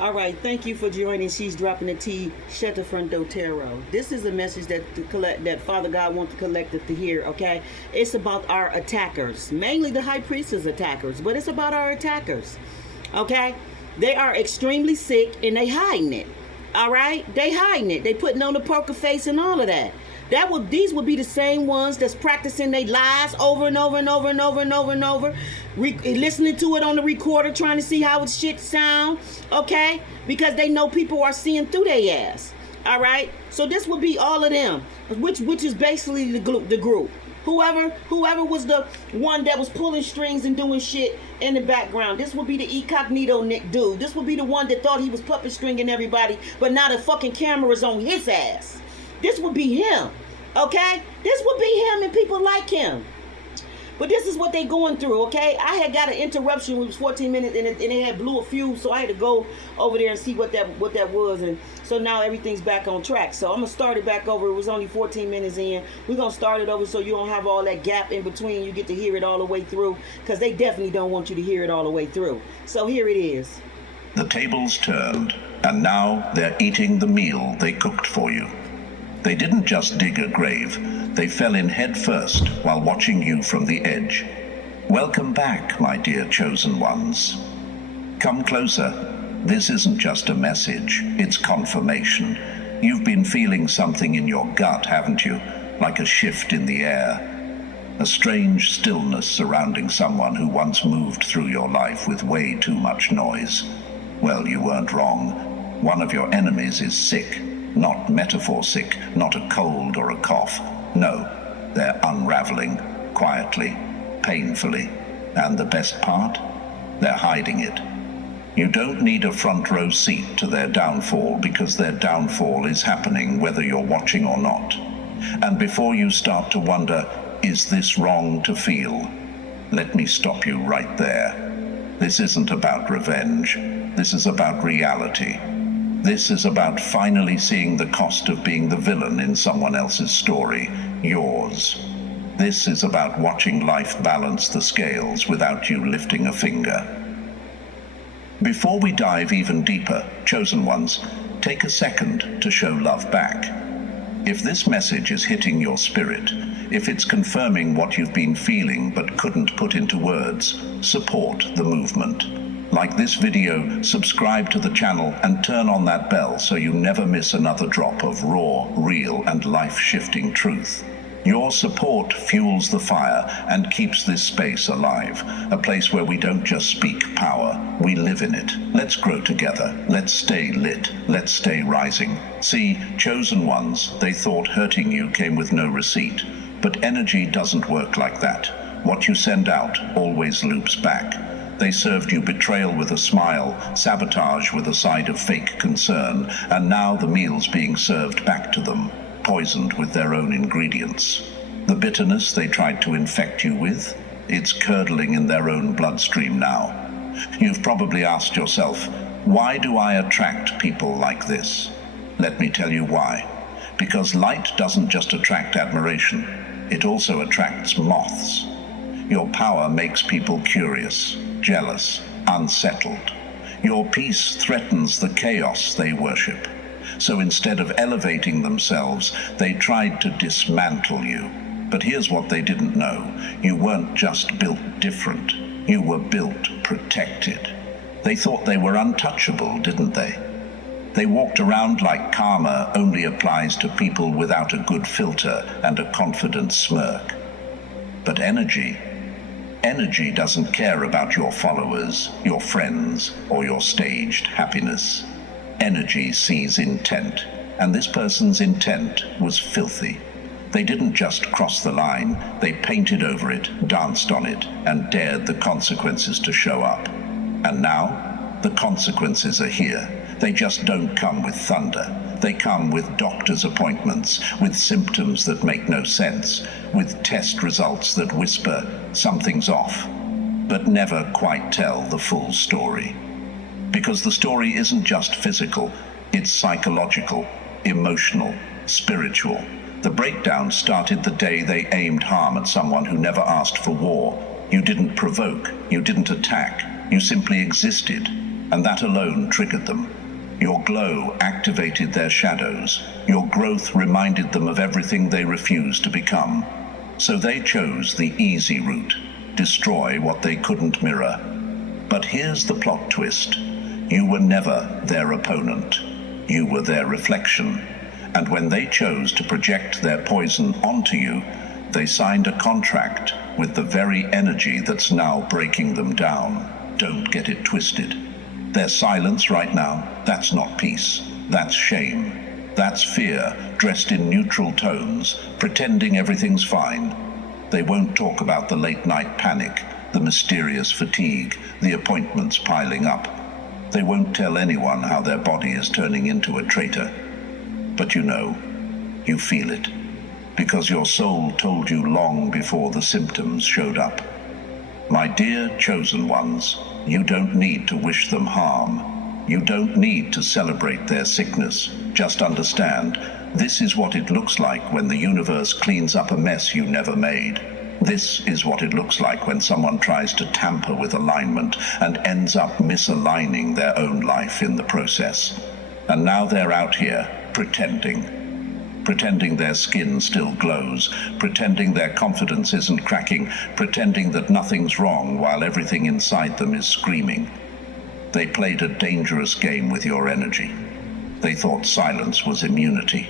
All right, thank you for joining. She's dropping the T. Shut the front door, tarot. This is a message that Father God wants the collective to hear. Okay, it's about our attackers, mainly the High Priestess attackers, but it's about our attackers. Okay, they are extremely sick and they hiding it. All right, they hiding it. They putting on the poker face and all of that. These would be the same ones that's practicing their lies over and over and over and over and over and over, listening to it on the recorder, trying to see how it shit sound, okay? Because they know people are seeing through their ass. All right, so this would be all of them, which is basically the group. Whoever was the one that was pulling strings and doing shit in the background. This would be the incognito Nick dude. This would be the one that thought he was puppet stringing everybody, but now the fucking camera's on his ass. This would be him, okay? This would be him and people like him. But this is what they going through, okay? I had got an interruption. It was 14 minutes, and it had blew a fuse, so I had to go over there and see what that was. And so now everything's back on track. So I'm going to start it back over. It was only 14 minutes in. We're going to start it over so you don't have all that gap in between. You get to hear it all the way through, because they definitely don't want you to hear it all the way through. So here it is. The tables turned, and now they're eating the meal they cooked for you. They didn't just dig a grave, they fell in head first while watching you from the edge. Welcome back, my dear chosen ones. Come closer. This isn't just a message, it's confirmation. You've been feeling something in your gut, haven't you? Like a shift in the air. A strange stillness surrounding someone who once moved through your life with way too much noise. Well, you weren't wrong. One of your enemies is sick. Not metaphor sick, not a cold or a cough. No, they're unraveling, quietly, painfully. And the best part? They're hiding it. You don't need a front row seat to their downfall, because their downfall is happening whether you're watching or not. And before you start to wonder, is this wrong to feel? Let me stop you right there. This isn't about revenge. This is about reality. This is about finally seeing the cost of being the villain in someone else's story, yours. This is about watching life balance the scales without you lifting a finger. Before we dive even deeper, chosen ones, take a second to show love back. If this message is hitting your spirit, if it's confirming what you've been feeling but couldn't put into words, support the movement. Like this video, subscribe to the channel and turn on that bell so you never miss another drop of raw, real, and life-shifting truth. Your support fuels the fire and keeps this space alive, a place where we don't just speak power, we live in it. Let's grow together. Let's stay lit. Let's stay rising. See, chosen ones, they thought hurting you came with no receipt. But energy doesn't work like that. What you send out always loops back. They served you betrayal with a smile, sabotage with a side of fake concern, and now the meal's being served back to them, poisoned with their own ingredients. The bitterness they tried to infect you with, it's curdling in their own bloodstream now. You've probably asked yourself, why do I attract people like this? Let me tell you why. Because light doesn't just attract admiration, it also attracts moths. Your power makes people curious, jealous, unsettled. Your peace threatens the chaos they worship. So instead of elevating themselves, they tried to dismantle you. But here's what they didn't know. You weren't just built different. You were built protected. They thought they were untouchable, didn't they? They walked around like karma only applies to people without a good filter and a confident smirk. But energy doesn't care about your followers, your friends, or your staged happiness. Energy sees intent, and this person's intent was filthy. They didn't just cross the line, they painted over it, danced on it, and dared the consequences to show up. And now, the consequences are here. They just don't come with thunder. They come with doctor's appointments, with symptoms that make no sense, with test results that whisper something's off, but never quite tell the full story. Because the story isn't just physical, it's psychological, emotional, spiritual. The breakdown started the day they aimed harm at someone who never asked for war. You didn't provoke, you didn't attack, you simply existed. and that alone triggered them. Your glow activated their shadows. Your growth reminded them of everything they refused to become. So they chose the easy route, destroy what they couldn't mirror. But here's the plot twist. You were never their opponent. You were their reflection. And when they chose to project their poison onto you, they signed a contract with the very energy that's now breaking them down. Don't get it twisted. Their silence right now, that's not peace. That's shame. That's fear, dressed in neutral tones, pretending everything's fine. They won't talk about the late-night panic, the mysterious fatigue, the appointments piling up. They won't tell anyone how their body is turning into a traitor. But you know, you feel it, because your soul told you long before the symptoms showed up. My dear chosen ones, you don't need to wish them harm. You don't need to celebrate their sickness. Just understand, this is what it looks like when the universe cleans up a mess you never made. This is what it looks like when someone tries to tamper with alignment and ends up misaligning their own life in the process. And now they're out here, pretending their skin still glows, pretending their confidence isn't cracking, pretending that nothing's wrong while everything inside them is screaming. They played a dangerous game with your energy. They thought silence was immunity.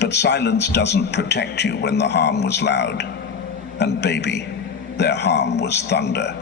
But silence doesn't protect you when the harm was loud. And baby, their harm was thunder.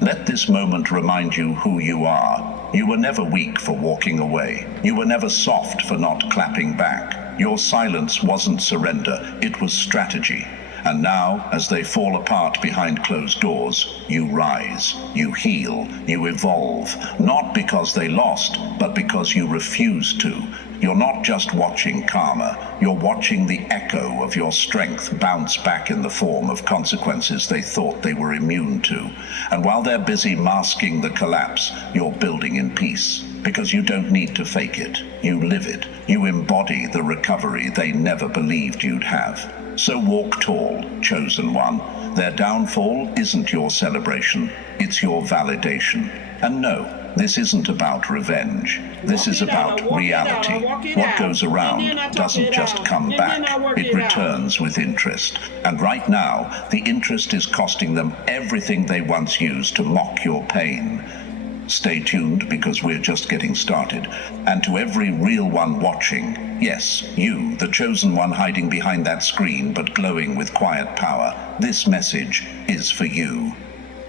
Let this moment remind you who you are. You were never weak for walking away. You were never soft for not clapping back. Your silence wasn't surrender, it was strategy. And now, as they fall apart behind closed doors, you rise, you heal, you evolve. Not because they lost, but because you refuse to. You're not just watching karma, you're watching the echo of your strength bounce back in the form of consequences they thought they were immune to. And while they're busy masking the collapse, you're building in peace. Because you don't need to fake it, you live it. You embody the recovery they never believed you'd have. So walk tall, chosen one. Their downfall isn't your celebration, it's your validation. And no, this isn't about revenge. This is about reality. What goes around doesn't just come back, it returns with interest. And right now, the interest is costing them everything they once used to mock your pain. Stay tuned, because we're just getting started. And to every real one watching, yes, you, the chosen one hiding behind that screen but glowing with quiet power, this message is for you.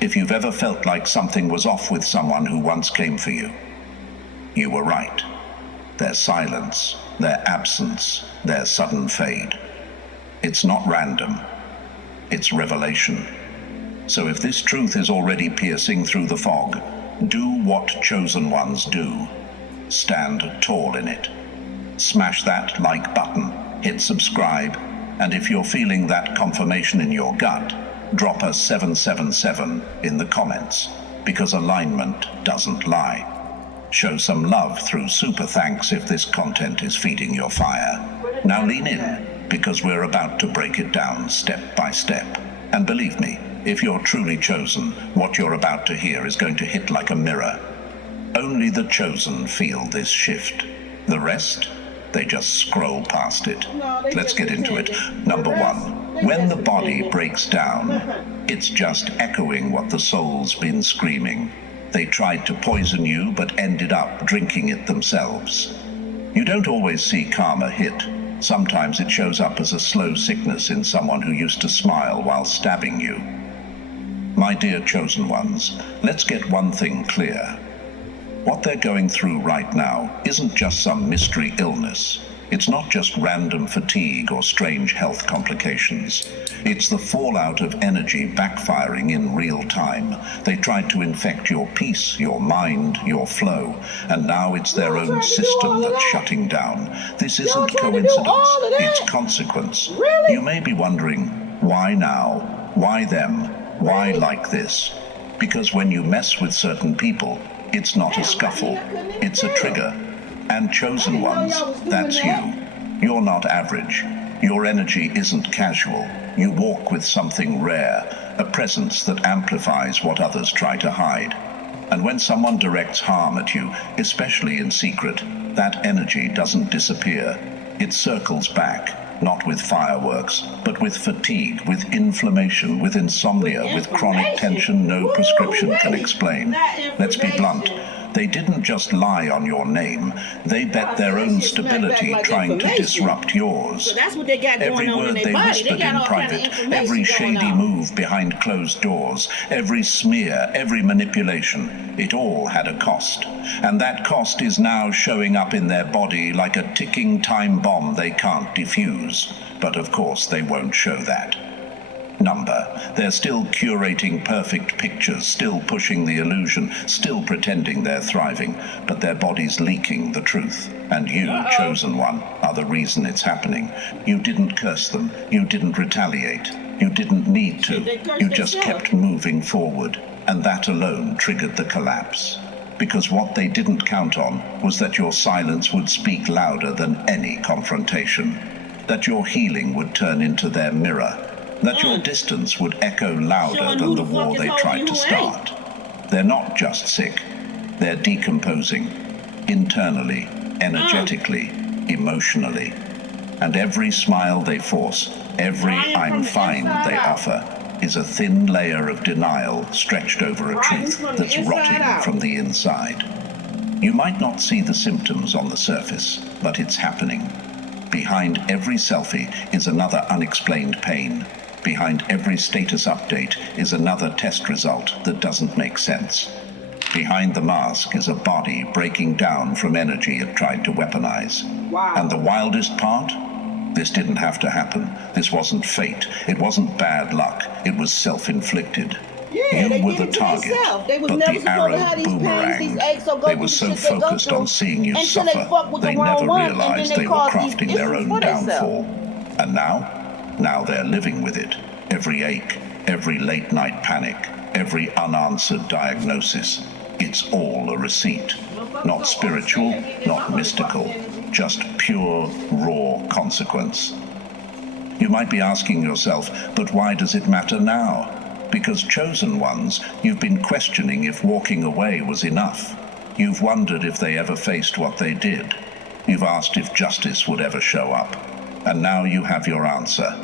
If you've ever felt like something was off with someone who once came for you, you were right. Their silence, their absence, their sudden fade. It's not random. It's revelation. So if this truth is already piercing through the fog, do what chosen ones do. Stand tall in it. Smash that like button, hit subscribe, and if you're feeling that confirmation in your gut, drop a 777 in the comments, because alignment doesn't lie. Show some love through super thanks if this content is feeding your fire. Now lean in, because we're about to break it down step by step. And believe me, if you're truly chosen, what you're about to hear is going to hit like a mirror. Only the chosen feel this shift. The rest, they just scroll past it. Let's get into it. Number one, when the body breaks down, it's just echoing what the soul's been screaming. They tried to poison you, but ended up drinking it themselves. You don't always see karma hit. Sometimes it shows up as a slow sickness in someone who used to smile while stabbing you. My dear chosen ones, let's get one thing clear. What they're going through right now isn't just some mystery illness. It's not just random fatigue or strange health complications. It's the fallout of energy backfiring in real time. They tried to infect your peace, your mind, your flow, and now it's their own system that's shutting down. This isn't coincidence, it's consequence. You may be wondering, why now? Why them? Why like this? Because when you mess with certain people, it's not a scuffle, it's a trigger. And chosen ones, that's you. You're not average. Your energy isn't casual. You walk with something rare, a presence that amplifies what others try to hide. And when someone directs harm at you, especially in secret, that energy doesn't disappear. It circles back, not with fireworks, but with fatigue, with inflammation, with insomnia, with chronic tension no prescription can explain. Let's be blunt. They didn't just lie on your name. They bet their own stability trying to disrupt yours. So that's what they got Every going on in word their they body. whispered They got in all kind of private, information every going shady on. move behind closed doors, every smear, every manipulation, it all had a cost. And that cost is now showing up in their body like a ticking time bomb they can't defuse. But of course they won't show that. They're still curating perfect pictures, still pushing the illusion, still pretending they're thriving, but their body's leaking the truth. And you, chosen one, are the reason it's happening. You didn't curse them, you didn't retaliate, you didn't need to, you just kept moving forward, and that alone triggered the collapse. Because what they didn't count on was that your silence would speak louder than any confrontation, that your healing would turn into their mirror, that your distance would echo louder than the war they tried to start. They're not just sick, they're decomposing, internally, energetically, emotionally. And every smile they force, every I'm fine they offer, is a thin layer of denial stretched over a truth that's rotting from the inside. You might not see the symptoms on the surface, but it's happening. Behind every selfie is another unexplained pain. Behind every status update is another test result that doesn't make sense. Behind the mask is a body breaking down from energy it tried to weaponize. Wow. And the wildest part? This didn't have to happen. This wasn't fate. It wasn't bad luck. It was self-inflicted. Yeah, they You were did the it to target, themselves. They was but never the supposed to arrow have these pains, these aches, or boomeranged. go They through were the so shit they go focused through on seeing you until they suffer, fuck with the they wrong never one, and then realized they they were cause these crafting their issues own for themselves. downfall. And now they're living with it. Every ache, every late night panic, every unanswered diagnosis. It's all a receipt. Not spiritual, not mystical, just pure, raw consequence. You might be asking yourself, but why does it matter now? Because chosen ones, you've been questioning if walking away was enough. You've wondered if they ever faced what they did. You've asked if justice would ever show up. And now you have your answer.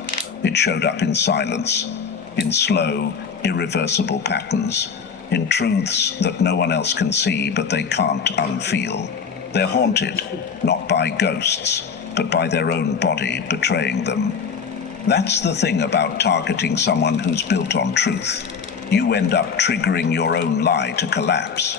It showed up in silence, in slow, irreversible patterns, in truths that no one else can see but they can't unfeel. They're haunted, not by ghosts, but by their own body betraying them. That's the thing about targeting someone who's built on truth. You end up triggering your own lie to collapse.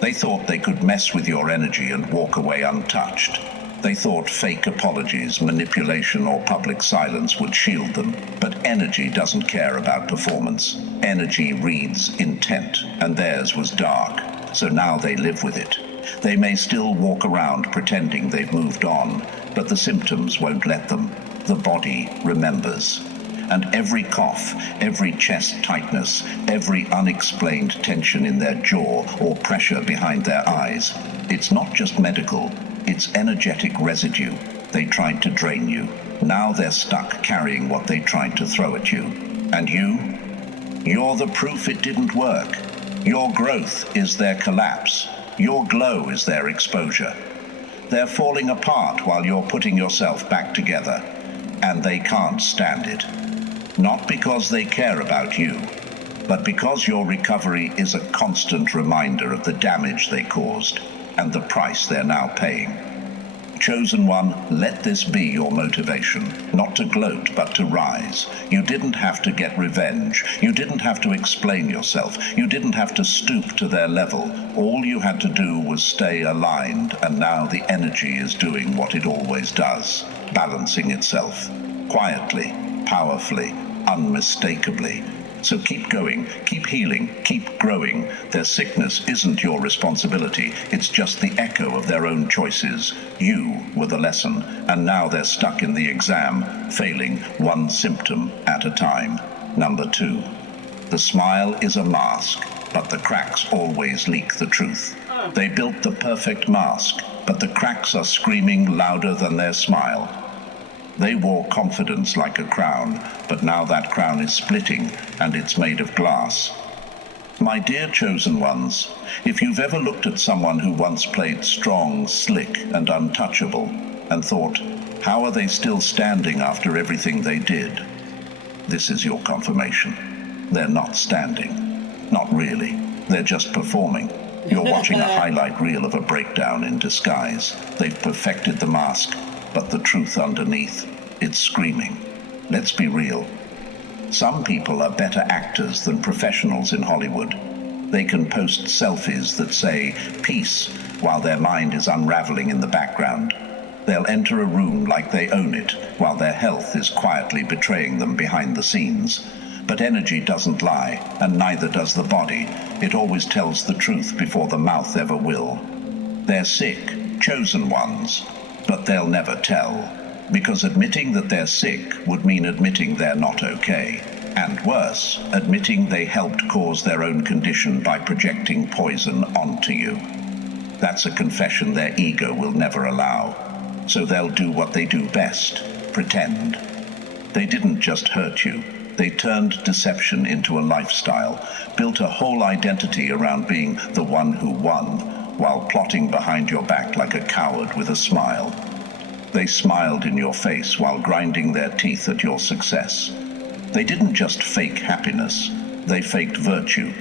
They thought they could mess with your energy and walk away untouched. They thought fake apologies, manipulation, or public silence would shield them. But energy doesn't care about performance. Energy reads intent, and theirs was dark. So now they live with it. They may still walk around pretending they've moved on, but the symptoms won't let them. The body remembers. And every cough, every chest tightness, every unexplained tension in their jaw or pressure behind their eyes, it's not just medical, it's energetic residue. They tried to drain you. Now they're stuck carrying what they tried to throw at you. And you're the proof it didn't work. Your growth is their collapse. Your glow is their exposure. They're falling apart while you're putting yourself back together. And they can't stand it. Not because they care about you, but because your recovery is a constant reminder of the damage they caused and the price they're now paying. Chosen one, let this be your motivation, not to gloat, but to rise. You didn't have to get revenge. You didn't have to explain yourself. You didn't have to stoop to their level. All you had to do was stay aligned, and now the energy is doing what it always does, balancing itself, quietly, powerfully, unmistakably. So keep going, keep healing, keep growing. Their sickness isn't your responsibility. It's just the echo of their own choices. You were the lesson, and now they're stuck in the exam, failing one symptom at a time. Number 2. The smile is a mask, but the cracks always leak the truth. They built the perfect mask, but the cracks are screaming louder than their smile. They wore confidence like a crown, but now that crown is splitting, and it's made of glass. My dear chosen ones, if you've ever looked at someone who once played strong, slick, and untouchable, and thought, how are they still standing after everything they did? This is your confirmation. They're not standing. Not really. They're just performing. You're watching a highlight reel of a breakdown in disguise. They've perfected the mask, but the truth underneath, it's screaming. Let's be real. Some people are better actors than professionals in Hollywood. They can post selfies that say peace while their mind is unraveling in the background. They'll enter a room like they own it while their health is quietly betraying them behind the scenes. But energy doesn't lie, and neither does the body. It always tells the truth before the mouth ever will. They're sick, chosen ones, but they'll never tell. Because admitting that they're sick would mean admitting they're not okay. And worse, admitting they helped cause their own condition by projecting poison onto you. That's a confession their ego will never allow. So they'll do what they do best, pretend. They didn't just hurt you. They turned deception into a lifestyle, built a whole identity around being the one who won, while plotting behind your back like a coward with a smile. They smiled in your face while grinding their teeth at your success. They didn't just fake happiness, they faked virtue.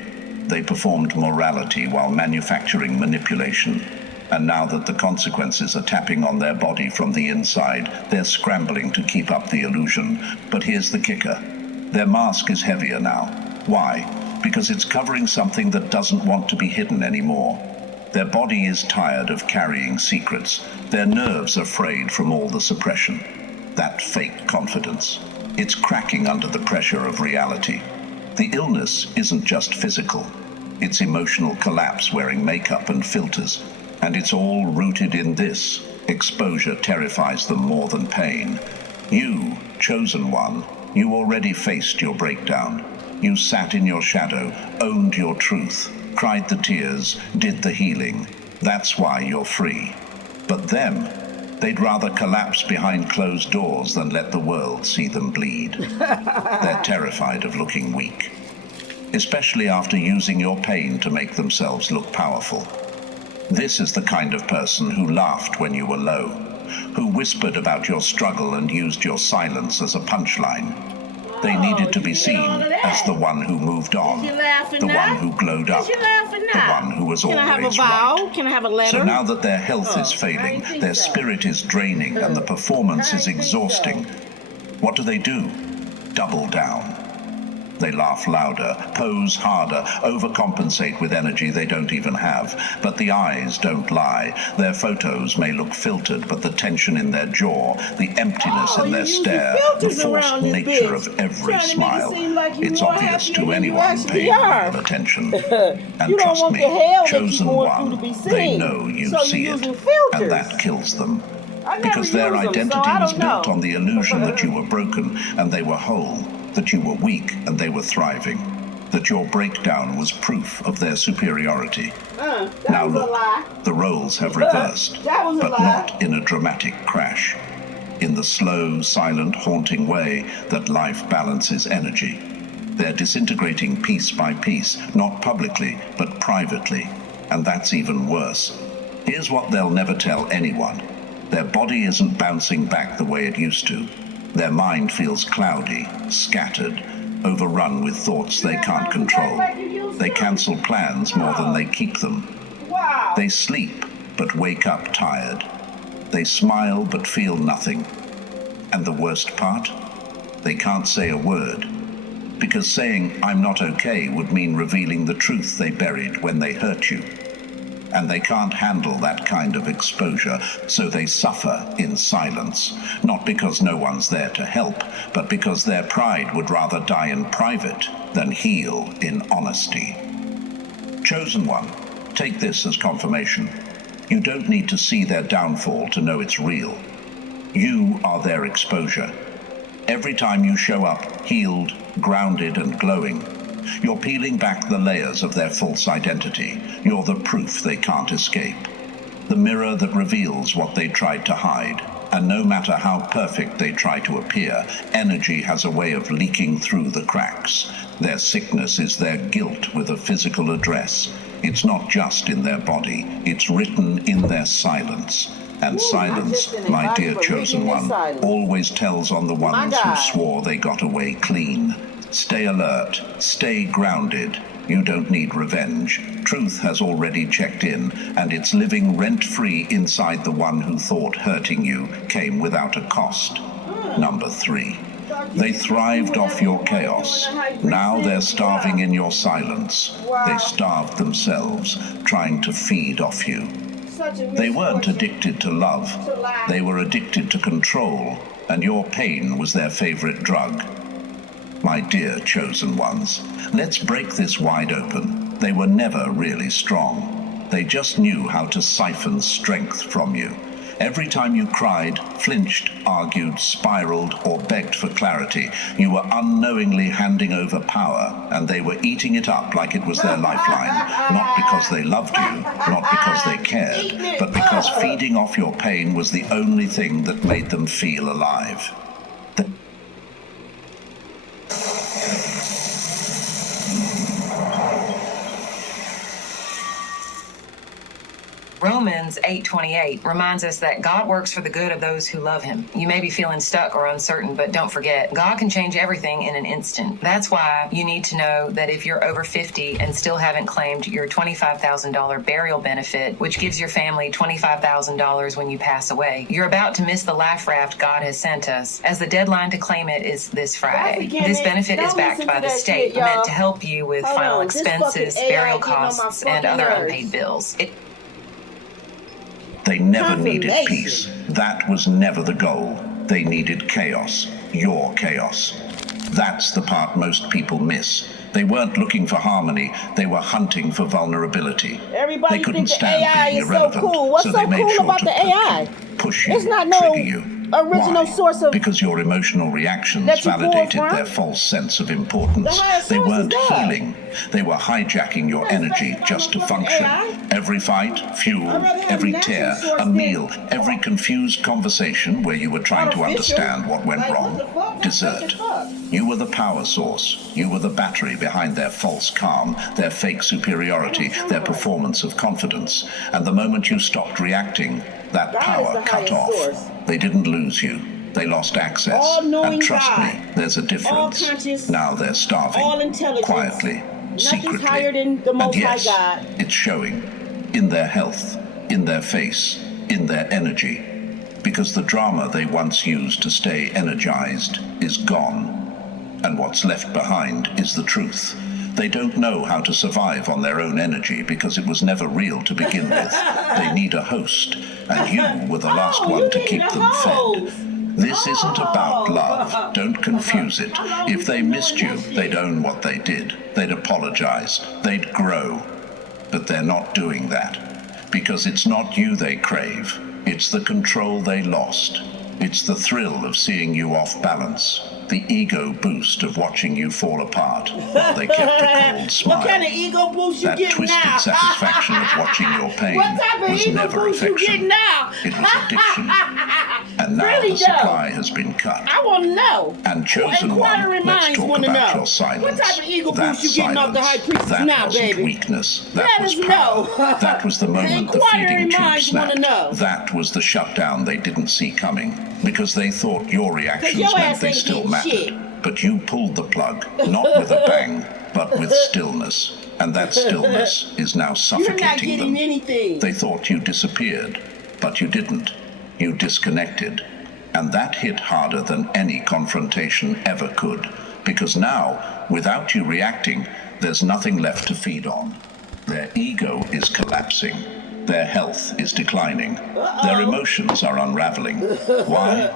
They performed morality while manufacturing manipulation. And now that the consequences are tapping on their body from the inside, they're scrambling to keep up the illusion. But here's the kicker. Their mask is heavier now. Why? Because it's covering something that doesn't want to be hidden anymore. Their body is tired of carrying secrets. Their nerves are frayed from all the suppression. That fake confidence. It's cracking under the pressure of reality. The illness isn't just physical. It's emotional collapse wearing makeup and filters. And it's all rooted in this. Exposure terrifies them more than pain. You, chosen one, you already faced your breakdown. You sat in your shadow, owned your truth, cried the tears, did the healing. That's why you're free. But them, they'd rather collapse behind closed doors than let the world see them bleed. They're terrified of looking weak, especially after using your pain to make themselves look powerful. This is the kind of person who laughed when you were low, who whispered about your struggle and used your silence as a punchline. They needed to be seen as the one who moved on, the one who glowed up, the one who was always right. Can I have a vow? Can I have a letter? So now that their health is failing, their spirit is draining, and the performance is exhausting, what do? Double down. They laugh louder, pose harder, overcompensate with energy they don't even have. But the eyes don't lie. Their photos may look filtered, but the tension in their jaw, the emptiness in their stare, the forced nature of every smile, it's obvious to anyone paying real attention. And trust me, chosen one, they know you see it, and that kills them. Because their identity was built on the illusion that you were broken and they were whole, that you were weak and they were thriving, that your breakdown was proof of their superiority. Now look, the roles have reversed, but not in a dramatic crash. In the slow, silent, haunting way that life balances energy. They're disintegrating piece by piece, not publicly, but privately. And that's even worse. Here's what they'll never tell anyone. Their body isn't bouncing back the way it used to. Their mind feels cloudy, scattered, overrun with thoughts they can't control. They cancel plans more than they keep them. They sleep, but wake up tired. They smile, but feel nothing. And the worst part? They can't say a word. Because saying, "I'm not okay," would mean revealing the truth they buried when they hurt you. And they can't handle that kind of exposure, so they suffer in silence. Not because no one's there to help, but because their pride would rather die in private than heal in honesty. Chosen one, take this as confirmation. You don't need to see their downfall to know it's real. You are their exposure. Every time you show up, healed, grounded, and glowing, you're peeling back the layers of their false identity. You're the proof they can't escape. The mirror that reveals what they tried to hide. And no matter how perfect they try to appear, energy has a way of leaking through the cracks. Their sickness is their guilt with a physical address. It's not just in their body, it's written in their silence. And silence, my dear chosen one, always tells on the ones who swore they got away clean. Stay alert, stay grounded. You don't need revenge. Truth has already checked in, and it's living rent-free inside the one who thought hurting you came without a cost. Number 3. They thrived off your chaos. Now they're starving in your silence. They starved themselves, trying to feed off you. They weren't addicted to love. They were addicted to control, and your pain was their favorite drug. My dear chosen ones, let's break this wide open. They were never really strong. They just knew how to siphon strength from you. Every time you cried, flinched, argued, spiraled, or begged for clarity, you were unknowingly handing over power, and they were eating it up like it was their lifeline, not because they loved you, not because they cared, but because feeding off your pain was the only thing that made them feel alive. Romans 8:28 reminds us that God works for the good of those who love him. You may be feeling stuck or uncertain, but don't forget, God can change everything in an instant. That's why you need to know that if you're over 50 and still haven't claimed your $25,000 burial benefit, which gives your family $25,000 when you pass away, you're about to miss the life raft God has sent us, as the deadline to claim it is this Friday. This benefit is backed by the state, meant to help you with final expenses, burial costs, and other unpaid bills. They never needed peace. That was never the goal. They needed chaos. Your chaos. That's the part most people miss. They weren't looking for harmony. They were hunting for vulnerability. Everybody they couldn't think the stand AI being is irrelevant, so cool. What's so so they made cool sure about to the AI? push you, It's not no trigger you. original Why? source of Because your emotional reactions that you pull validated from? their false sense of importance. The highest They source is weren't God. healing. They were hijacking your energy just to function. Every fight, fuel, every tear, a meal, every confused conversation where you were trying to understand what went wrong. Dessert. You were the power source. You were the battery behind their false calm, their fake superiority, their performance of confidence. And the moment you stopped reacting, that power cut off. They didn't lose you. They lost access. And trust me, there's a difference. Now they're starving. Quietly, secretly. And yes, it's showing. In their health, in their face, in their energy. Because the drama they once used to stay energized is gone. And what's left behind is the truth. They don't know how to survive on their own energy because it was never real to begin with. They need a host, and you were the last one to keep them fed. This isn't about love. Don't confuse it. If they missed you, they'd own what they did. They'd apologize. They'd grow. But they're not doing that. Because it's not you they crave. It's the control they lost. It's the thrill of seeing you off balance. The ego boost of watching you fall apart while they kept a cold smile. What kind of ego boost you that getting twisted now? satisfaction of watching your pain What type of was ego never boost you affection. getting now? It was addiction. And now Really, the supply has been cut. I want to know. And chosen one, Inquiring let's minds talk want to about know. your silence. What type of ego That boost you getting off the high silence, priestess that now, wasn't baby? weakness. That Let was us power. know. That was the moment the Inquiring feeding tube minds wanna snapped. know. That was the shutdown they didn't see coming. Because they thought your reactions your meant ass they ain't still getting mattered. shit. But you pulled the plug, not with a bang, but with stillness. And that stillness is now You're not suffocating getting them. anything. They thought you disappeared, but you didn't. You disconnected. And that hit harder than any confrontation ever could. Because now, without you reacting, there's nothing left to feed on. Their ego is collapsing. Their health is declining. Their emotions are unraveling. Why?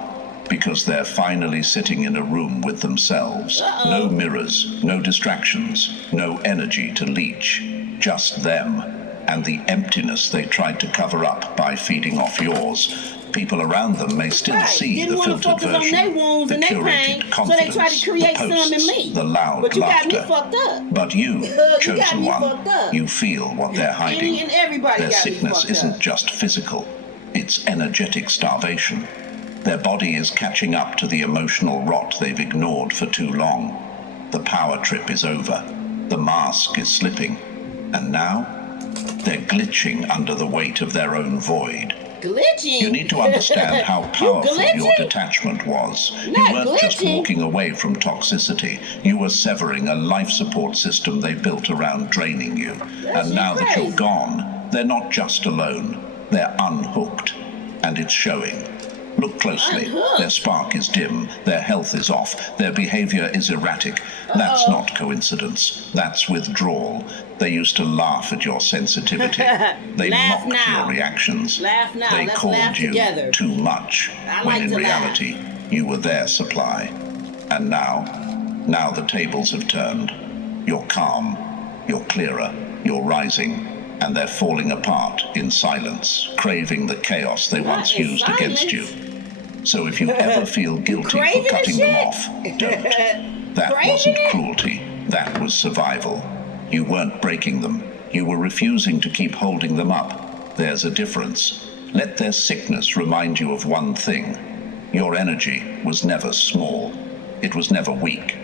Because they're finally sitting in a room with themselves. No mirrors, no distractions, no energy to leech. Just them. And the emptiness they tried to cover up by feeding off yours. People around them may still see Didn't the wanna filtered focus on version, their wounds the and their pain, curated so they confidence, tried to create the some in posts, me. the loud But you laughter. got me fucked up. But you, You got chosen me one, fucked up. you feel what they're hiding. And everybody Their got me sickness fucked isn't up. just physical, it's energetic starvation. Their body is catching up to the emotional rot they've ignored for too long. The power trip is over. The mask is slipping. And now, they're glitching under the weight of their own void. Glitching? You need to understand how powerful your detachment was. Not You weren't just glitching. walking away from toxicity. You were severing a life support system they built around draining you. And now that you're gone, they're not just alone. They're unhooked. And it's showing. Look closely. Unhooked? Their spark is dim. Their health is off. Their behavior is erratic. That's not coincidence. That's withdrawal. They used to laugh at your sensitivity. They Laugh mocked now. your reactions. Laugh now. They Let's called laugh you together. too much, I when like in to laugh. reality, you were their supply. And now the tables have turned. You're calm. You're clearer. You're rising. And they're falling apart in silence, craving the chaos they once in used against silence? you. So if you ever feel guilty Craving for cutting the them shit? off, don't. That Craving wasn't it? cruelty. That was survival. You weren't breaking them. You were refusing to keep holding them up. There's a difference. Let their sickness remind you of one thing. Your energy was never small. It was never weak.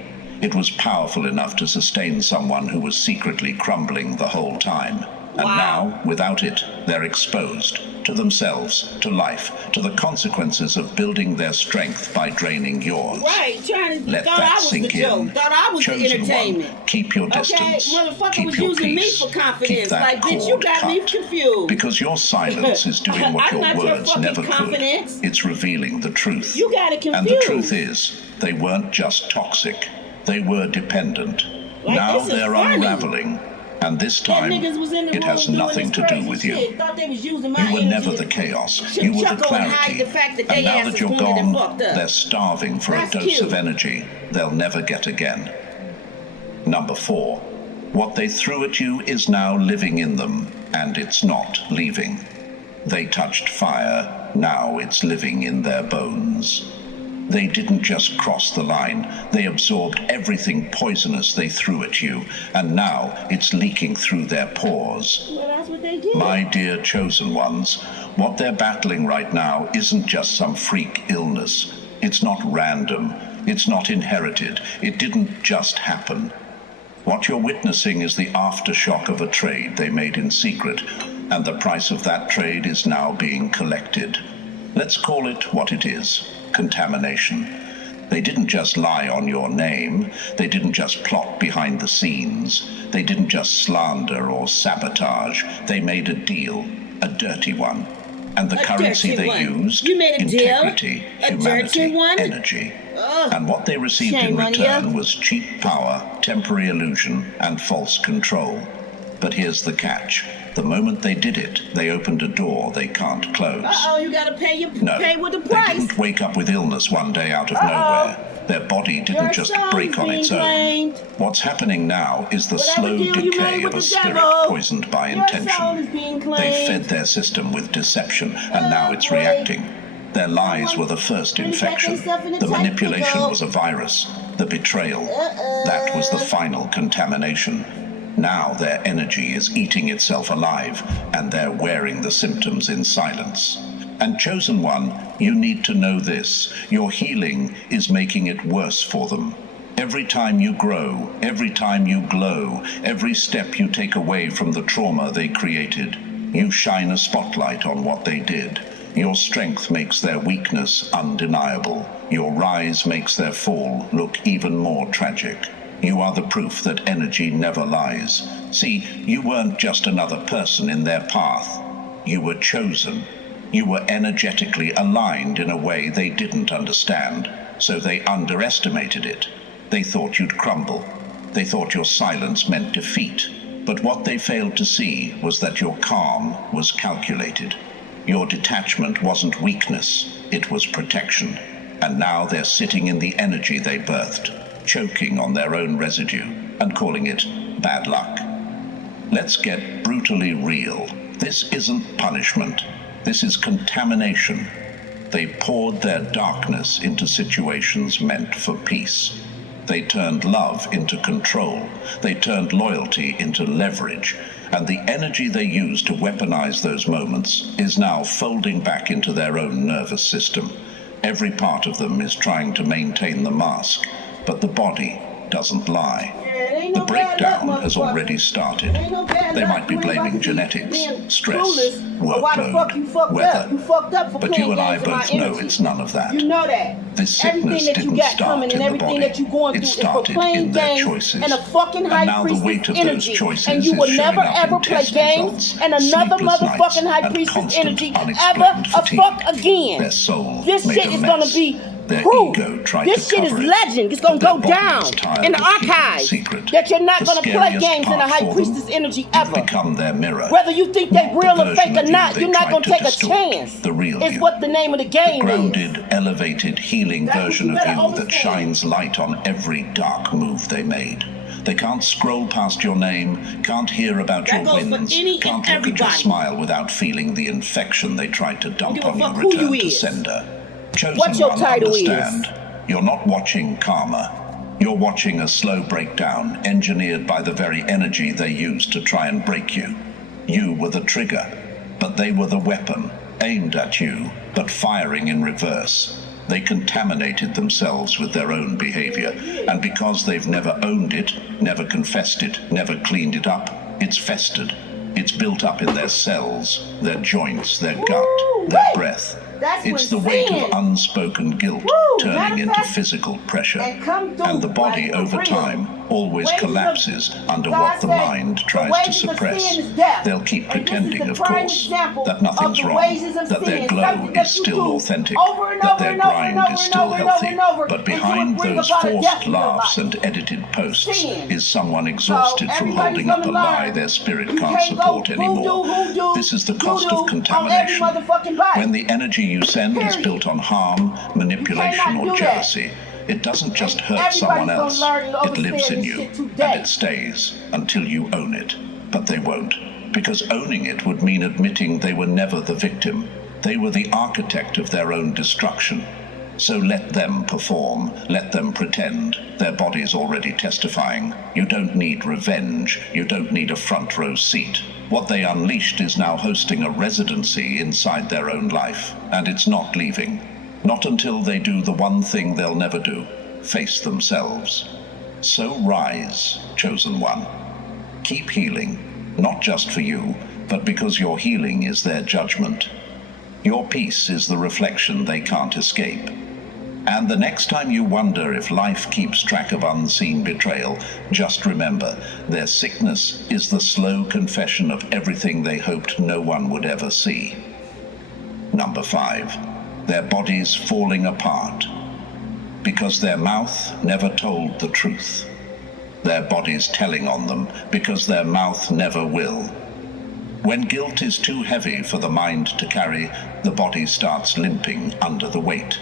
It was powerful enough to sustain someone who was secretly crumbling the whole time. And Wow. now, without it, they're exposed to themselves, to life, to the consequences of building their strength by draining yours. Right, trying to Let thought that I was the sink joke. in. Thought I was the Chosen entertainment. one, keep your distance. Okay, motherfucker keep was your using me peace. for Keep confidence. that Like, bitch, you cord got me cut. confused. Because your silence is doing what I'm your not your words fucking never could. confidence. It's revealing the truth. You got it And the confused. truth is, they weren't just toxic. They were dependent. Like, Now this is they're funny. unraveling. And this That time, niggas was in the it room has doing nothing this to do crazy with shit. you. Thought they was using my You were energy never to- the chaos. Should You were the chuckle and hide clarity. the fact that And they now ass that is you're wounded and gone, fucked up. they're starving for That's a dose cute. of energy they'll never get again. Number 4. What they threw at you is now living in them, and it's not leaving. They touched fire, now it's living in their bones. They didn't just cross the line, they absorbed everything poisonous they threw at you, and now it's leaking through their pores. Well, that's what they did. My dear chosen ones, what they're battling right now isn't just some freak illness. It's not random. It's not inherited. It didn't just happen. What you're witnessing is the aftershock of a trade they made in secret, and the price of that trade is now being collected. Let's call it what it is: contamination. They didn't just lie on your name. They didn't just plot behind the scenes. They didn't just slander or sabotage. They made a deal, a dirty one. And the A currency dirty they one. used, You made a deal? integrity, A humanity, dirty one? energy. Ugh. And what they received in Shame on return you. was cheap power, temporary illusion, and false control. But here's the catch. The moment they did it, they opened a door they can't close. Uh-oh, you gotta pay No, pay with the they price. didn't wake up with illness one day out of Uh-oh. nowhere. Their body didn't Your just soul break is on its being own. claimed. What's happening now is the Whatever slow deal you decay made with of a the spirit devil, poisoned by your soul intention. is being They claimed. fed their system with deception, and now it's boy. reacting. Their lies were the first Really got infection. themselves in a The tight manipulation pickle. was a virus. The betrayal. That was the final contamination. Now their energy is eating itself alive, and they're wearing the symptoms in silence. And chosen one, you need to know this. Your healing is making it worse for them. Every time you grow, every time you glow, every step you take away from the trauma they created, you shine a spotlight on what they did. Your strength makes their weakness undeniable. Your rise makes their fall look even more tragic. You are the proof that energy never lies. See, you weren't just another person in their path. You were chosen. You were energetically aligned in a way they didn't understand, so they underestimated it. They thought you'd crumble. They thought your silence meant defeat. But what they failed to see was that your calm was calculated. Your detachment wasn't weakness, it was protection. And now they're sitting in the energy they birthed, choking on their own residue and calling it bad luck. Let's get brutally real. This isn't punishment. This is contamination. They poured their darkness into situations meant for peace. They turned love into control. They turned loyalty into leverage. And the energy they used to weaponize those moments is now folding back into their own nervous system. Every part of them is trying to maintain the mask, but the body doesn't lie. The breakdown has already started. They might be blaming genetics, stress, workload, weather. But you and I both know it's none of that. You know that. This sickness didn't start in the body. It started in their choices. And now the weight of those choices and you will is never showing up ever in play test games results, and another sleepless motherfucking nights, high and priestess constant, energy ever unexplained a fatigue. fuck again. Their soul This made shit a is mess. gonna be Their proof. ego tried This to shit is cover it, legend. It's gonna but go their body down was tired in the of keeping it archives secret. that you're not The gonna play scariest games in the part high for priestess them, energy you've ever. become their mirror. Whether you think they Not real the or fake version or of you not, they you're not tried gonna to take a distort, chance. the real It's you. what the name of the The game is. grounded, elevated, healing That's what version you of better you that understand. shines light on every dark move they made. They can't scroll past your name, can't hear about That your goes for wins, any and can't look at your everybody. smile without feeling the infection they tried to dump give a on you fuck who you return to is. sender. Chosen What your one, title is. understand. You're not watching karma. You're watching a slow breakdown engineered by the very energy they used to try and break you. You were the trigger, but they were the weapon, aimed at you, but firing in reverse. They contaminated themselves with their own behavior, and because they've never owned it, never confessed it, never cleaned it up, it's festered. It's built up in their cells, their joints, their gut, their breath. That's It's what the weight sin. of unspoken guilt Matter turning of into fact, physical pressure. and come through, And the body like, over real. time always Wages of- collapses under God what the said, mind the tries to wages of suppress. sin is death. They'll keep And this is pretending, the of prime course, example that of nothing's the wrong, wages of that their sin, glow something that is you still do authentic, over and that over their and over grind and over is and still over and healthy. over and over But until it behind brings those about a death forced in your laughs life. and edited posts Sin. is someone exhausted from everybody's holding up a gonna lie learn. their spirit You can't can't go support voodoo, anymore. hoodoo, This is the cost voodoo of on every contamination. motherfucking body. When the energy you send is Period. built on harm, manipulation, cannot do or that. jealousy, it doesn't just And hurt someone everybody's else. gonna learn and It lives understand in this you, shit today. and it stays until you own it. But they won't, because owning it would mean admitting they were never the victim. They were the architect of their own destruction. So let them perform, let them pretend. Their body's already testifying. You don't need revenge, you don't need a front row seat. What they unleashed is now hosting a residency inside their own life, and it's not leaving. Not until they do the one thing they'll never do, face themselves. So rise, chosen one. Keep healing, not just for you, but because your healing is their judgment. Your peace is the reflection they can't escape. And the next time you wonder if life keeps track of unseen betrayal, just remember, their sickness is the slow confession of everything they hoped no one would ever see. Number 5, their bodies falling apart. Because their mouth never told the truth. Their bodies telling on them because their mouth never will. When guilt is too heavy for the mind to carry, the body starts limping under the weight.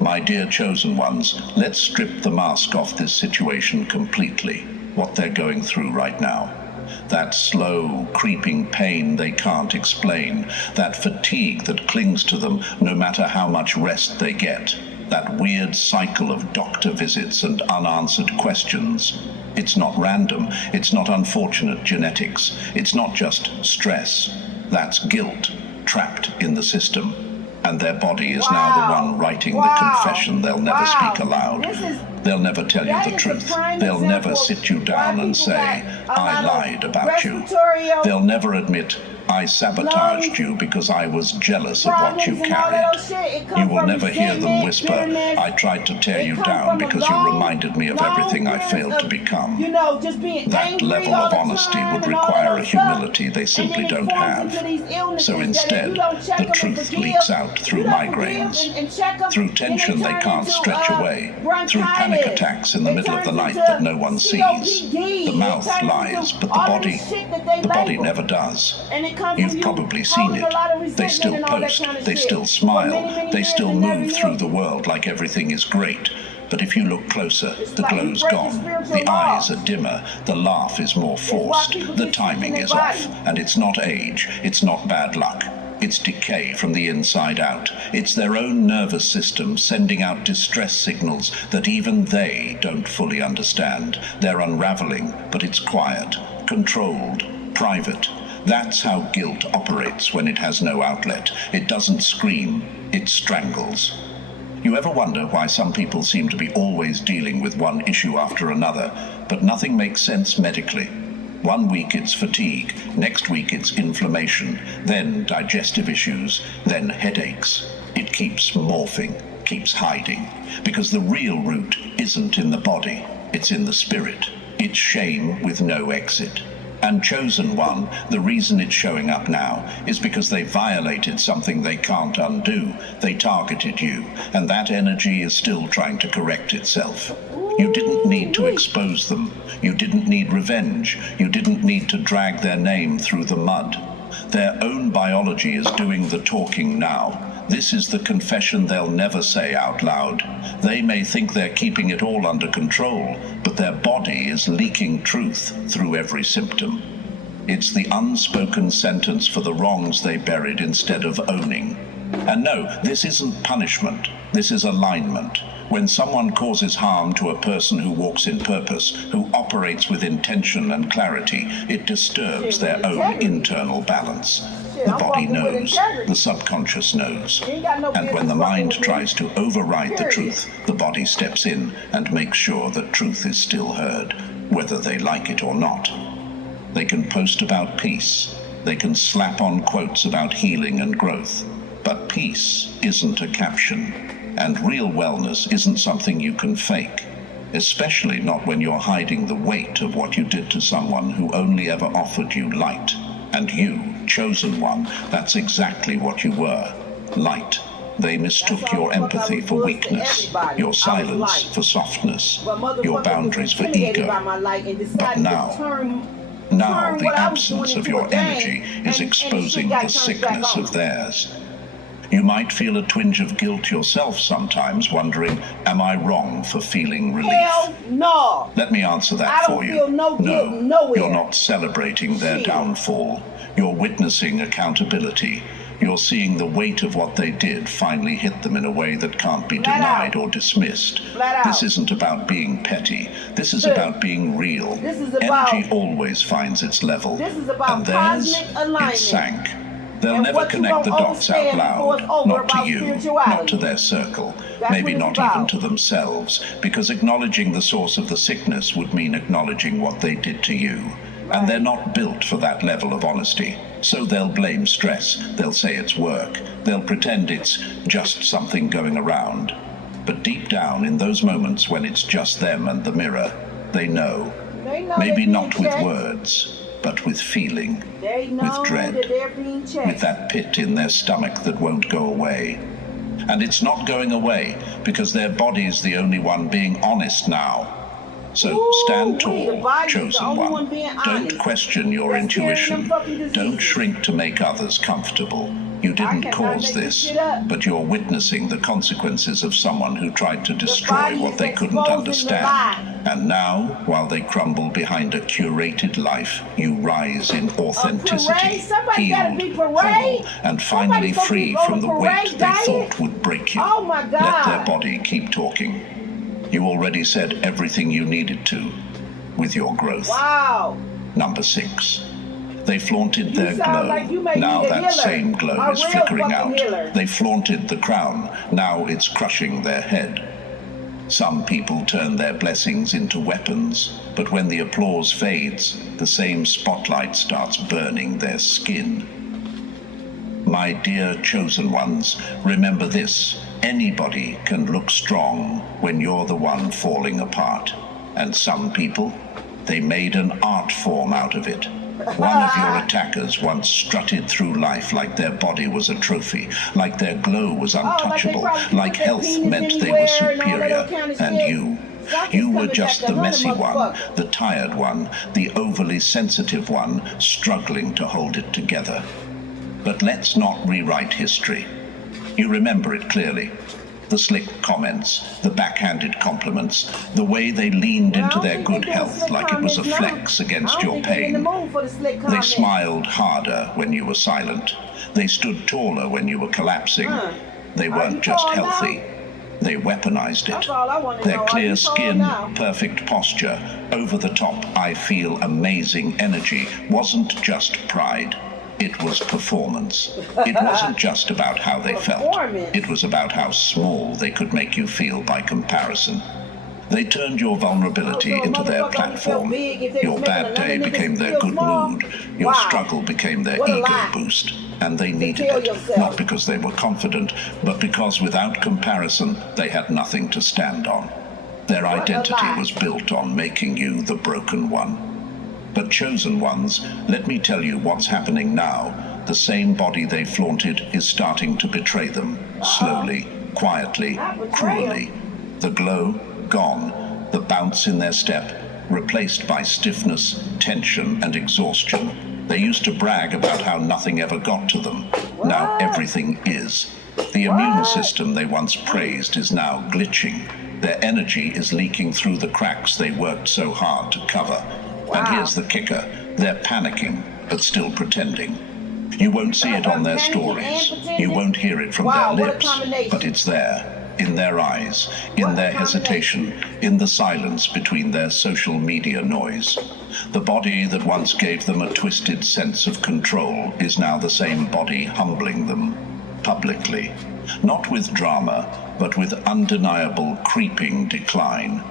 My dear chosen ones, let's strip the mask off this situation completely, what they're going through right now. That slow, creeping pain they can't explain, that fatigue that clings to them no matter how much rest they get, that weird cycle of doctor visits and unanswered questions. It's not random, it's not unfortunate genetics, it's not just stress. That's guilt, trapped in the system. And their body is now the one writing the confession they'll never speak aloud. They'll never tell you the truth. They'll never sit you down and say, I lied about you. They'll never admit, I sabotaged you because I was jealous of what you carried. You will never hear them whisper, I tried to tear you down because you reminded me of everything I failed to become. That level of honesty would require a humility they simply don't have. So instead, the truth leaks out through migraines, through tension they can't stretch away, through panic attacks in the middle of the night that no one sees. The mouth lies, but the body never does. You've probably seen it. They still post, they still smile, they still move through the world like everything is great. But if you look closer, the glow's gone, the eyes are dimmer, the laugh is more forced, the timing is off, and it's not age, it's not bad luck. It's decay from the inside out. It's their own nervous system sending out distress signals that even they don't fully understand. They're unraveling, but it's quiet, controlled, private. That's how guilt operates when it has no outlet. It doesn't scream, it strangles. You ever wonder why some people seem to be always dealing with one issue after another, but nothing makes sense medically? One week it's fatigue, next week it's inflammation, then digestive issues, then headaches. It keeps morphing, keeps hiding, because the real root isn't in the body, it's in the spirit. It's shame with no exit. And chosen one, the reason it's showing up now is because they violated something they can't undo. They targeted you, and that energy is still trying to correct itself. You didn't need to expose them. You didn't need revenge. You didn't need to drag their name through the mud. Their own biology is doing the talking now. This is the confession they'll never say out loud. They may think they're keeping it all under control, but their body is leaking truth through every symptom. It's the unspoken sentence for the wrongs they buried instead of owning. And no, this isn't punishment. This is alignment. When someone causes harm to a person who walks in purpose, who operates with intention and clarity, it disturbs their own internal balance. The body knows, the subconscious knows. And when the mind tries to override the truth, the body steps in and makes sure that truth is still heard, whether they like it or not. They can post about peace. They can slap on quotes about healing and growth. But peace isn't a caption. And real wellness isn't something you can fake, especially not when you're hiding the weight of what you did to someone who only ever offered you light. And you, chosen one, that's exactly what you were, light. They mistook your empathy for weakness, your silence for softness, your boundaries for ego. But now the absence of your energy is exposing the sickness of theirs. You might feel a twinge of guilt yourself sometimes, wondering, am I wrong for feeling relief? Hell no. Let me answer that for you. No, you're not celebrating their downfall. You're witnessing accountability. You're seeing the weight of what they did finally hit them in a way that can't be denied or dismissed. This isn't about being petty. This is about being real. Energy always finds its level. And theirs, it sank. They'll never connect the dots out loud, not to you, not to their circle, maybe not even to themselves, because acknowledging the source of the sickness would mean acknowledging what they did to you. And they're not built for that level of honesty. So they'll blame stress, they'll say it's work, they'll pretend it's just something going around. But deep down, in those moments when it's just them and the mirror, they know. Maybe not with words, but with feeling, with dread, with that pit in their stomach that won't go away. And it's not going away because their body's the only one being honest now. So stand tall, chosen one. Don't question your intuition. Don't shrink to make others comfortable. You didn't cause this, but you're witnessing the consequences of someone who tried to destroy what they couldn't understand. And now, while they crumble behind a curated life, you rise in authenticity, healed, whole, and finally free from the weight they thought would break you. Let their body keep talking. You already said everything you needed to with your growth. Wow. Number 6. They flaunted their glow. Now that same glow is flickering out. They flaunted the crown. Now it's crushing their head. Some people turn their blessings into weapons, but when the applause fades, the same spotlight starts burning their skin. My dear chosen ones, remember this. Anybody can look strong when you're the one falling apart. And some people, they made an art form out of it. One of your attackers once strutted through life like their body was a trophy, like their glow was untouchable, like health meant they were superior. And you were just the messy one, the tired one, the overly sensitive one, struggling to hold it together. But let's not rewrite history. You remember it clearly. The slick comments, the backhanded compliments, the way they leaned into their good health like it was a flex against your pain. They smiled harder when you were silent. They stood taller when you were collapsing. They weren't just healthy. They weaponized it. Their clear skin, perfect posture, over-the-top, I feel amazing energy wasn't just pride. It was performance. It wasn't just about how they felt. It was about how small they could make you feel by comparison. They turned your vulnerability into their platform. Your bad day became their good mood. Your struggle became their ego boost. And they needed it, not because they were confident, but because without comparison, they had nothing to stand on. Their identity was built on making you the broken one. But chosen ones, let me tell you what's happening now. The same body they flaunted is starting to betray them, slowly, quietly, cruelly. The glow, gone. The bounce in their step, replaced by stiffness, tension, and exhaustion. They used to brag about how nothing ever got to them. Now everything is. The immune system they once praised is now glitching. Their energy is leaking through the cracks they worked so hard to cover. And here's the kicker. They're panicking, but still pretending. You won't see it on their stories. You won't hear it from their lips. But it's there, in their eyes, in their hesitation, in the silence between their social media noise. The body that once gave them a twisted sense of control is now the same body humbling them, publicly. Not with drama, but with undeniable creeping decline.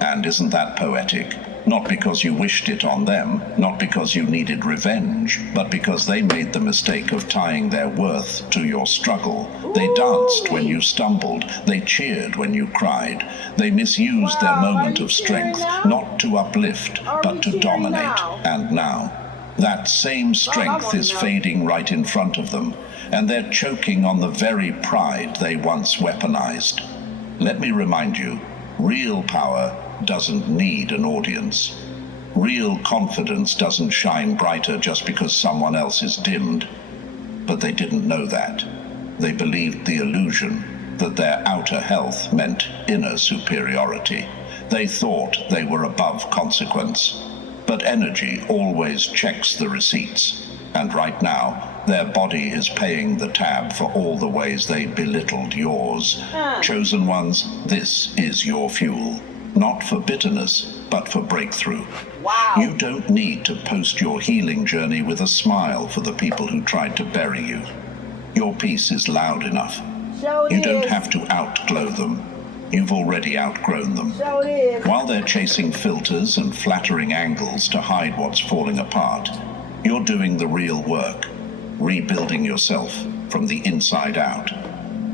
And isn't that poetic? Not because you wished it on them, not because you needed revenge, but because they made the mistake of tying their worth to your struggle. They danced when you stumbled. They cheered when you cried. They misused their moment of strength, not to uplift, but to dominate. And now, that same strength is fading right in front of them, and they're choking on the very pride they once weaponized. Let me remind you, real power doesn't need an audience. Real confidence doesn't shine brighter just because someone else is dimmed. But they didn't know that. They believed the illusion that their outer health meant inner superiority. They thought they were above consequence. But energy always checks the receipts. And right now, their body is paying the tab for all the ways they belittled yours. Chosen ones, this is your fuel. Not for bitterness, but for breakthrough. You don't need to post your healing journey with a smile for the people who tried to bury you. Your peace is loud enough. You don't have to outglow them. You've already outgrown them. While they're chasing filters and flattering angles to hide what's falling apart, you're doing the real work, rebuilding yourself from the inside out.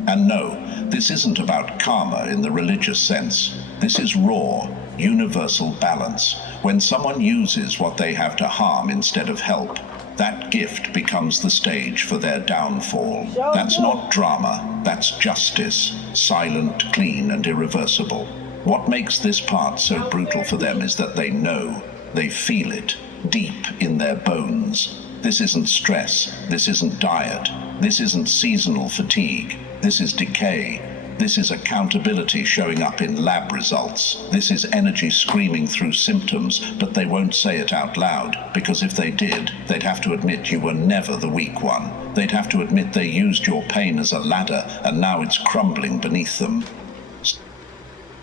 And no, this isn't about karma in the religious sense. This is raw, universal balance. When someone uses what they have to harm instead of help, that gift becomes the stage for their downfall. That's not drama, that's justice, silent, clean, and irreversible. What makes this part so brutal for them is that they know, they feel it, deep in their bones. This isn't stress, this isn't diet, this isn't seasonal fatigue, this is decay. This is accountability showing up in lab results. This is energy screaming through symptoms, but they won't say it out loud, because if they did, they'd have to admit you were never the weak one. They'd have to admit they used your pain as a ladder, and now it's crumbling beneath them.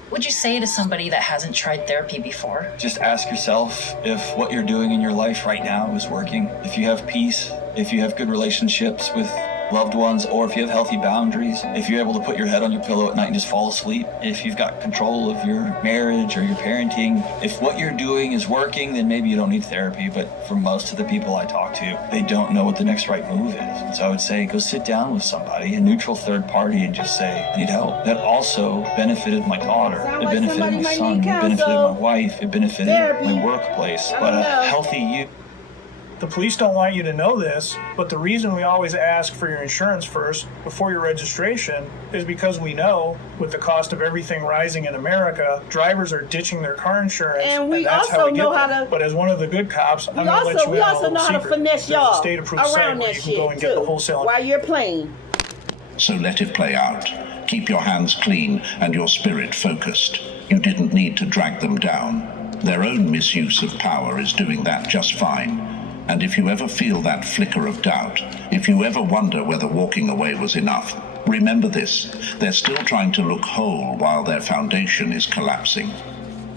Would you say to somebody that hasn't tried therapy before? Just ask yourself if what you're doing in your life right now is working. If you have peace, if you have good relationships with loved ones, or if you have healthy boundaries, if you're able to put your head on your pillow at night and just fall asleep, if you've got control of your marriage or your parenting, if what you're doing is working, then maybe you don't need therapy. But for most of the people I talk to, they don't know what the next right move is. So I would say go sit down with somebody, a neutral third party, and just say, I need help. That also benefited my daughter, it benefited my son, it benefited my wife, it benefited my workplace. But a healthy you. The police don't want you to know this, but the reason we always ask for your insurance first before your registration is because we know, with the cost of everything rising in America, drivers are ditching their car insurance, And we that's also how we know get how them. to- But as one of the good cops, I'm We going to let you in on a also little know how to secret. finesse There's a y'all state-approved site around where that you can go shit and get the too, wholesale. while you're playing. So let it play out. Keep your hands clean and your spirit focused. You didn't need to drag them down. Their own misuse of power is doing that just fine. And if you ever feel that flicker of doubt, if you ever wonder whether walking away was enough, remember this: they're still trying to look whole while their foundation is collapsing.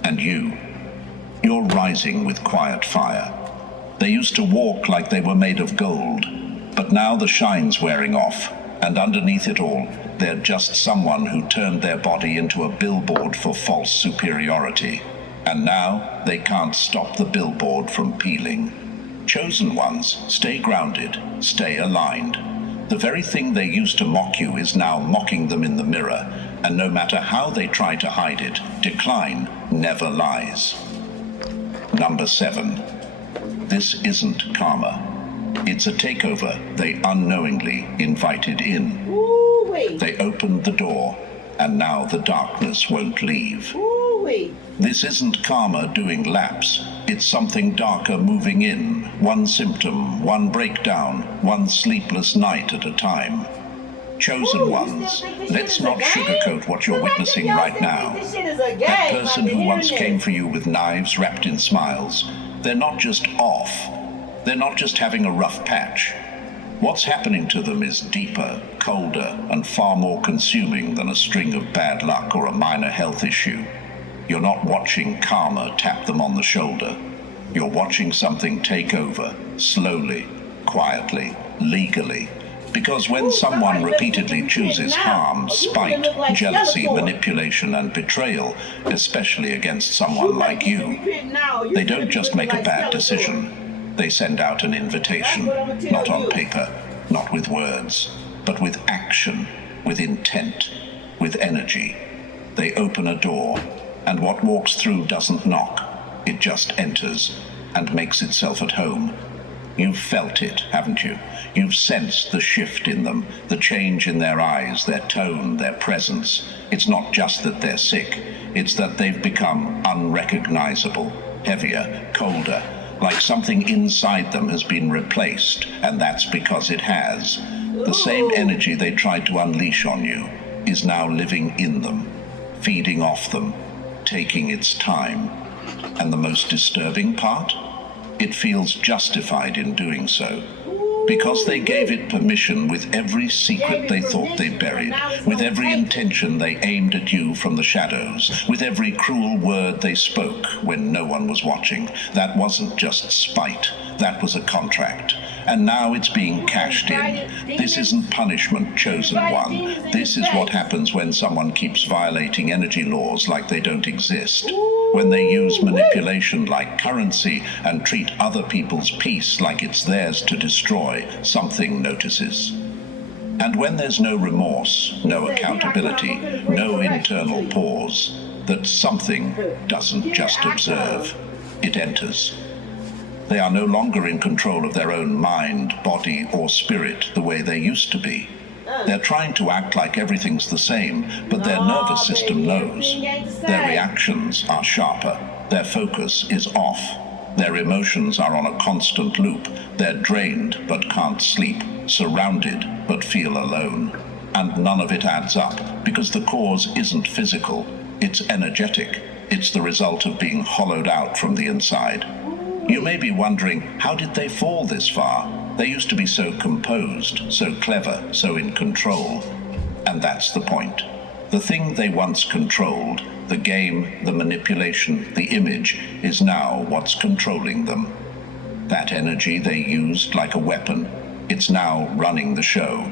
And you're rising with quiet fire. They used to walk like they were made of gold. But now the shine's wearing off, and underneath it all, they're just someone who turned their body into a billboard for false superiority. And now they can't stop the billboard from peeling. Chosen ones, stay grounded, stay aligned. The very thing they used to mock you is now mocking them in the mirror, and no matter how they try to hide it, decline never lies. Number 7. This isn't karma. It's a takeover they unknowingly invited in. Ooh-wee. They opened the door, and now the darkness won't leave. Ooh-wee. This isn't karma doing laps. It's something darker moving in, one symptom, one breakdown, one sleepless night at a time. Chosen Ooh, you ones, still think this let's shit is not a game? sugarcoat what you're Well, I think witnessing y'all right still now. think this shit is a game. That person I've been who once hearing came this. for you with knives wrapped in smiles, they're not just off. They're not just having a rough patch. What's happening to them is deeper, colder, and far more consuming than a string of bad luck or a minor health issue. You're not watching karma tap them on the shoulder. You're watching something take over, slowly, quietly, legally. Because when someone repeatedly chooses harm, spite, jealousy, manipulation, and betrayal, especially against someone like you, they don't just make a bad decision. They send out an invitation, not on paper, not with words, but with action, with intent, with energy. They open a door, and what walks through doesn't knock. It just enters and makes itself at home. You've felt it, haven't you? You've sensed the shift in them, the change in their eyes, their tone, their presence. It's not just that they're sick, it's that they've become unrecognizable, heavier, colder, like something inside them has been replaced, and that's because it has. The same energy they tried to unleash on you is now living in them, feeding off them, taking its time. And the most disturbing part? It feels justified in doing so. Because they gave it permission with every secret they thought they buried, with every intention they aimed at you from the shadows, with every cruel word they spoke when no one was watching. That wasn't just spite, that was a contract. And now it's being cashed in. This isn't punishment, chosen one. This is what happens when someone keeps violating energy laws like they don't exist. When they use manipulation like currency and treat other people's peace like it's theirs to destroy, something notices. And when there's no remorse, no accountability, no internal pause, that something doesn't just observe, it enters. They are no longer in control of their own mind, body, or spirit the way they used to be. They're trying to act like everything's the same, but their nervous system knows. Their reactions are sharper. Their focus is off. Their emotions are on a constant loop. They're drained but can't sleep, surrounded but feel alone. And none of it adds up, because the cause isn't physical, it's energetic. It's the result of being hollowed out from the inside. You may be wondering, how did they fall this far? They used to be so composed, so clever, so in control. And that's the point. The thing they once controlled, the game, the manipulation, the image, is now what's controlling them. That energy they used like a weapon, it's now running the show.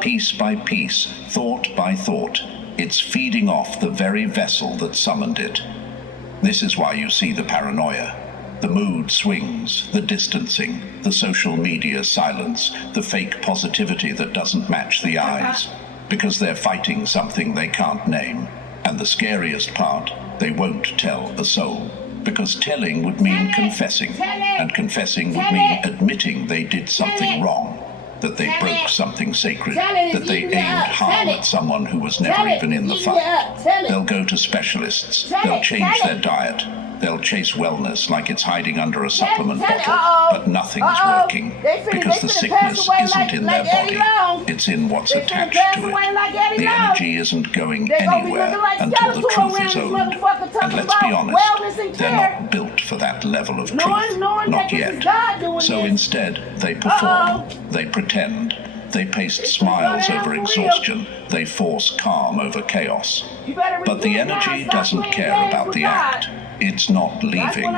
Piece by piece, thought by thought, it's feeding off the very vessel that summoned it. This is why you see the paranoia. The mood swings, the distancing, the social media silence, the fake positivity that doesn't match the eyes, because they're fighting something they can't name. And the scariest part, they won't tell a soul, because telling would mean confessing, and confessing would mean admitting they did something wrong, that they broke something sacred, that they aimed harm at someone who was never even in the fight. They'll go to specialists, they'll change their diet, they'll chase wellness like it's hiding under a supplement bottle, but nothing's working, because the sickness isn't in their body, it's in what's attached to it. The energy isn't going anywhere until the truth is owned. And let's be honest, they're not built for that level of truth, not yet. So instead, they perform, they pretend, they paste smiles over exhaustion, they force calm over chaos. But the energy doesn't care about the act. It's not leaving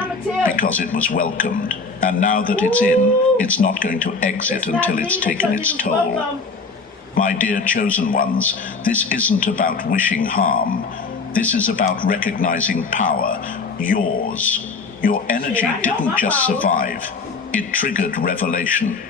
because it was welcomed, And now that it's in, it's not going to exit until it's taken its toll. My dear chosen ones, this isn't about wishing harm. This is about recognizing power, yours. Your energy didn't just survive, it triggered revelation.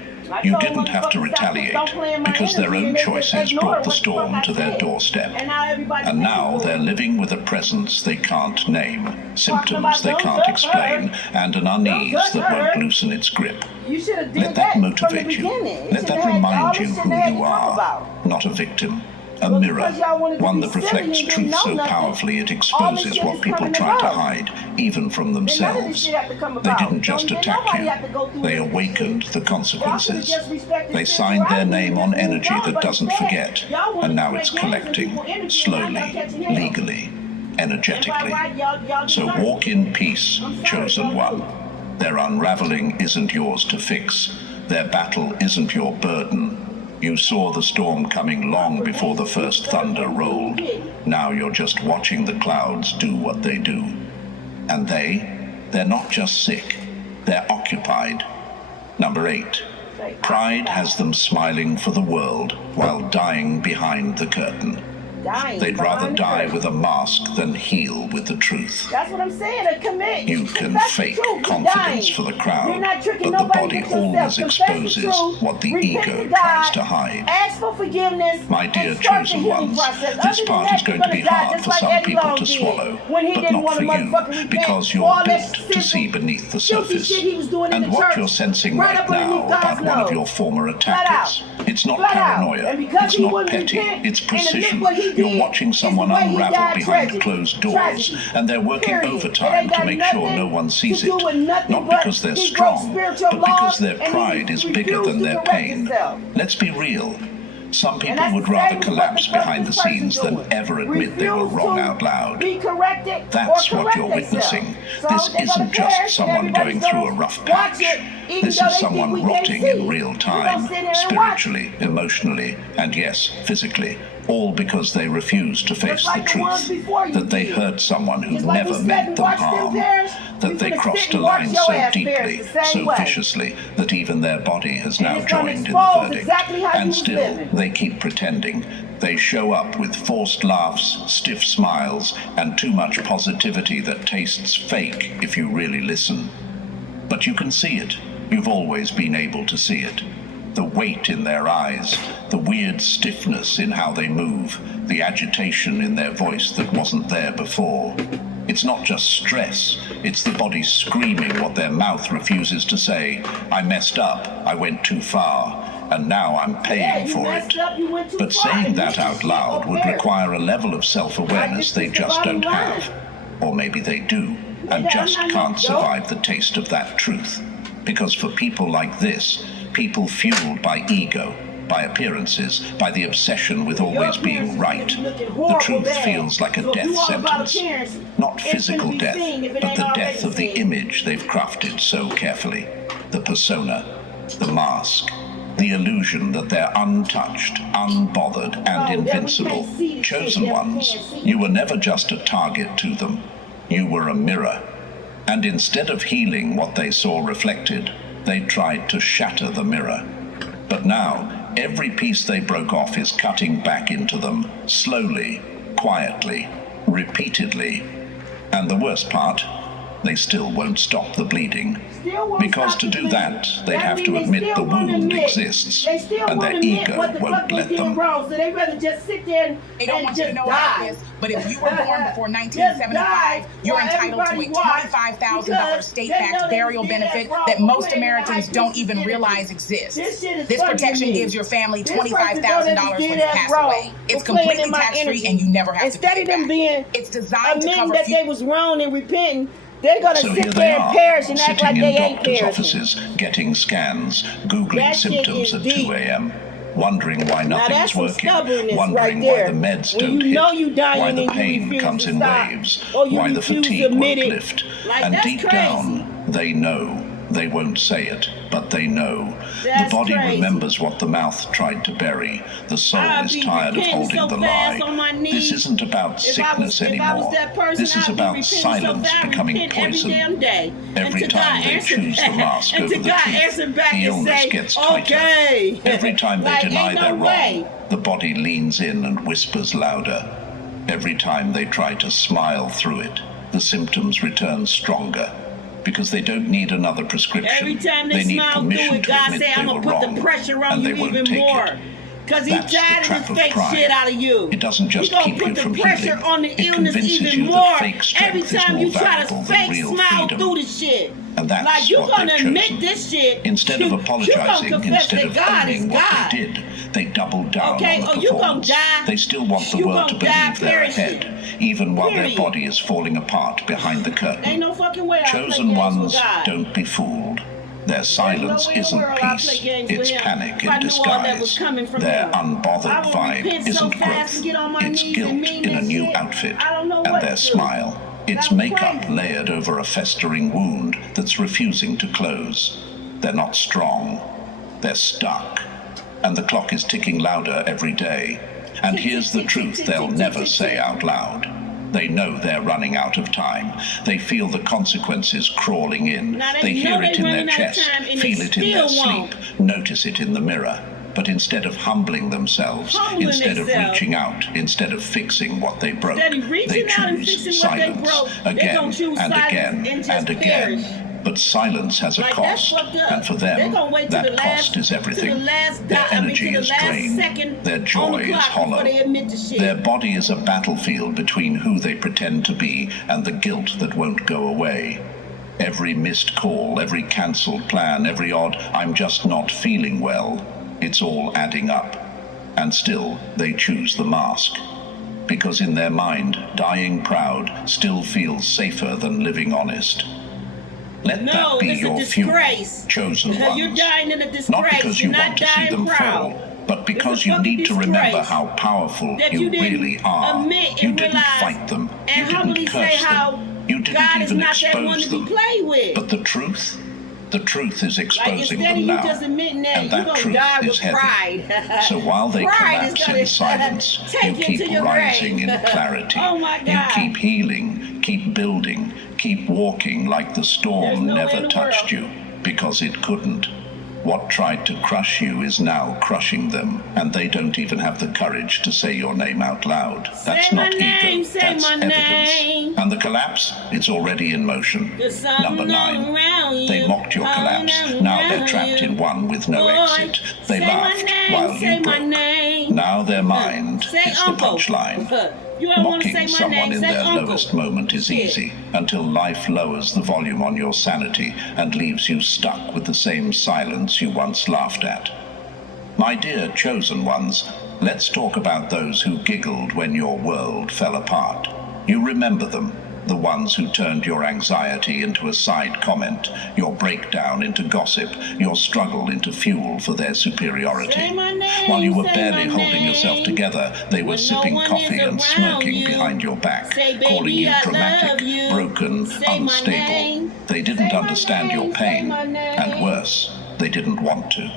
You didn't have to retaliate because their own choices brought the storm to their doorstep. And now they're living with a presence they can't name, symptoms they can't explain, and an unease that won't loosen its grip. Let that motivate you. Let that remind you who you are. Not a victim. A mirror, one that reflects truth so powerfully it exposes what people try to hide, even from themselves. They didn't just attack you, they awakened the consequences. They signed their name on energy that doesn't forget, and now it's collecting, slowly, legally, energetically. So walk in peace, chosen one. Their unraveling isn't yours to fix. Their battle isn't your burden. You saw the storm coming long before the first thunder rolled. Now you're just watching the clouds do what they do. And they're not just sick, they're occupied. Number 8, pride has them smiling for the world while dying behind the curtain. They'd rather die with a mask than heal with the truth. That's what I'm saying, a commit. You can fake confidence for the crowd, but the body always exposes what the ego tries to hide. Ask for forgiveness. My dear chosen ones, this part is going to be hard for some people to swallow, but not for you, because you're built to see beneath the surface. And what you're sensing right now about one of your former attackers, it's not paranoia, it's not petty, it's precision. You're watching someone unravel behind closed doors, and they're working overtime to make sure no one sees it. Not because they're strong, but because their pride is bigger than their pain. Let's be real. Some people would rather collapse behind the scenes than ever admit they were wrong out loud. That's what you're witnessing. This isn't just someone going through a rough patch. This is someone rotting in real time, spiritually, emotionally, and yes, physically. All because they refuse to face the truth, that they hurt someone who never meant them harm, that they crossed a line so deeply, so viciously, that even their body has now joined in the verdict. And still, they keep pretending. They show up with forced laughs, stiff smiles, and too much positivity that tastes fake if you really listen. But you can see it. You've always been able to see it. The weight in their eyes, the weird stiffness in how they move, the agitation in their voice that wasn't there before. It's not just stress, it's the body screaming what their mouth refuses to say. I messed up, I went too far, and now I'm paying for it. But saying that out loud would require a level of self-awareness they just don't have. Or maybe they do, and just can't survive the taste of that truth. Because for people like this, people fueled by ego, by appearances, by the obsession with always being right, the truth feels like a death sentence. Not physical death, but the death of the image they've crafted so carefully. The persona, the mask, the illusion that they're untouched, unbothered, and invincible. Chosen ones, you were never just a target to them. You were a mirror. And instead of healing what they saw reflected, they tried to shatter the mirror. But now, every piece they broke off is cutting back into them, slowly, quietly, repeatedly. And the worst part, they still won't stop the bleeding. Because to do that, they'd have to admit the wound exists, and their ego won't let them. They don't want you to know about this, but if you were born before 1975, you're entitled to a $25,000 state-backed burial benefit that most Americans don't even realize exists. This protection gives your family $25,000 when you pass away. It's completely tax-free, and you never have to pay it back. It's designed to cover that they was wrong and repenting. They're going to sit there and perish and act like they ain't perishing. Sitting in doctors' offices, getting scans, Googling symptoms at 2 a.m., wondering why nothing's working, wondering why the meds don't hit, why the pain comes in waves, why the fatigue won't lift. And deep down, they know They won't say it, but they know. That's the body crazy. remembers what the mouth tried to bury. The soul I'd is be tired of repenting holding so the fast lie. on my knees. This isn't about sickness anymore. That person, this is I'd be about repenting silence so fast, becoming repent poison. every damn day. Every time they choose the mask and over to the God truth, answer back the and illness say, gets tighter. okay. Every time they Like, deny ain't they're no way. wrong, the body leans in and whispers louder. Every time they try to smile through it, the symptoms return stronger. Because they don't need another prescription. Every time they need smile permission through it, to God admit say, they I'm were going to put wrong, the pressure on and you they won't even take more. it. Because he That's the tired trap of of this fake pride. shit out of you. It doesn't just He gonna keep you put from the pressure healing. on the It illness convinces even you more. that fake strength Every is time more you try to valuable than fake real smile freedom. through the shit. And that's like you're what gonna they've admit chosen. this shit. Instead of apologizing, you confess instead that of God is owning what God. they did, they double down Okay, on the you gonna performance. die. They still want the You world to gonna die, believe they're period. ahead, even while their Period. body is falling apart behind the curtain. Ain't no fucking way I play Chosen games ones, with God. don't be fooled. Their silence way in the isn't world I play peace, games with it's him. panic If I in knew all that was disguise. coming from Their him, unbothered I would vibe repent so isn't fast growth, and get on my it's knees guilt and mean in a that new shit. outfit. I don't know And what their to do. smile, it's That's makeup crazy. layered over a festering wound that's refusing to close. They're not strong, they're stuck. And the clock is ticking louder every day. And here's the truth they'll never say out loud. They know they're running out of time. They feel the consequences crawling in. Now They know hear it they in their running out of chest, time and feel they it in their still won't. sleep, notice it in the mirror. But instead of humbling themselves, Humbling instead of themselves. reaching out, instead of fixing what they broke, Instead of reaching they out and choose fixing what they silence broke, they again gonna choose and silence again and just and again. perish. But silence has a Like, that's cost, fucked up. and for They them, gonna wait till that the last- cost is everything. to the last Their to energy the is last drained. second Their on joy the is clock hollow. before they admit the shit. Their body is a battlefield between who they pretend to be and the guilt that won't go away. Every missed call, every cancelled plan, every odd "I'm just not feeling well," it's all adding up. And still, they choose the mask. Because in their mind, dying proud still feels safer than living honest. Let No, that be it's a your fuel, disgrace. chosen ones. You're dying in a disgrace. Not because you You're want not to see dying them proud. fall, but because It's a you need to fucking remember disgrace how powerful that you you didn't really are. admit You and didn't realize fight them. and You humbly didn't say curse how them. You didn't God is even not that one expose to be them. played with. But the truth is Like, exposing instead them of you now. just admitting that, And you're that gonna truth die is with heavy. pride. So while they Pride is collapse gonna in silence, you take you keep to your rising grave. in clarity. Oh my You God. keep healing, keep building, keep walking like the There's storm no way in never the touched world. you, because it couldn't. What tried to crush you is now crushing them, and they don't even have the courage to say your name out loud. That's Say my not name, ego, say that's my evidence. name. And the collapse, it's already in motion. There's something Number 9. around They you, mocked your all collapse. around Now they're trapped you. in one with no Boy, exit. They say my laughed name, while say you my broke. name. Now their mind Say is the uncle. punchline. You don't want to Mocking say my someone name, in say their uncle. lowest moment is Shit. easy, until life lowers the volume on your sanity and leaves you stuck with the same silence you once laughed at. My dear chosen ones, let's talk about those who giggled when your world fell apart. You remember them, the ones who turned your anxiety into a side comment, your breakdown into gossip, your struggle into fuel for their superiority. Say my name, While you were say barely my holding yourself name. together, they were When no sipping one coffee is and around smirking you. behind your back, Say, calling baby, you I love dramatic, you. broken, Say my unstable. name. They didn't Say my understand name, your say pain, my name. and worse, they didn't want to.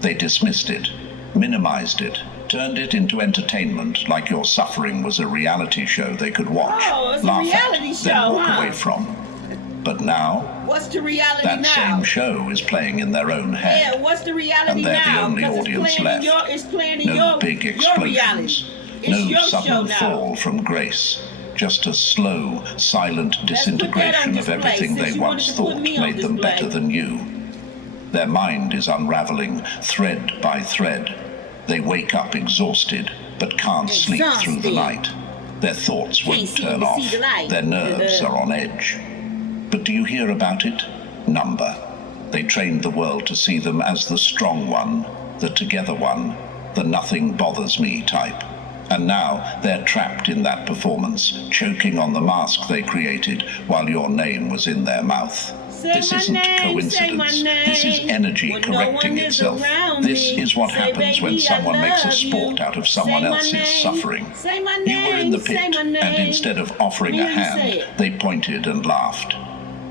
They dismissed it, minimized it, turned it into entertainment like your suffering was a reality show they could watch, Oh, it's a laugh reality at, show, then walk huh? away from. But now, What's the reality that now? same show is playing in their own head. Yeah, what's the reality And they're the now? only 'Cause audience it's playing left. in your, it's playing in No your, big your reality. explosions, It's no your show sudden now. fall from grace, just a slow, silent Let's put that on disintegration of display, everything since they you wanted once to put thought me on made them display. better than you. Their mind is unraveling, thread by thread. They wake up exhausted, but can't sleep through the Exhausted. night. Their thoughts Can't won't seem turn to off. see the light. Their nerves are on edge. But do you hear about it? Number. They trained the world to see them as the strong one, the together one, the nothing bothers me type. And now they're trapped in that performance, choking on the mask they created while your name was in their mouth. Say This my isn't name, say coincidence. my name. This is energy When no correcting one is itself. around This me, is what say, happens when baby, I someone makes a love sport you. out of someone Say my else's name, suffering. say my You were in the name, say pit, my and name. instead of offering a Let me say hand, it. they pointed and laughed.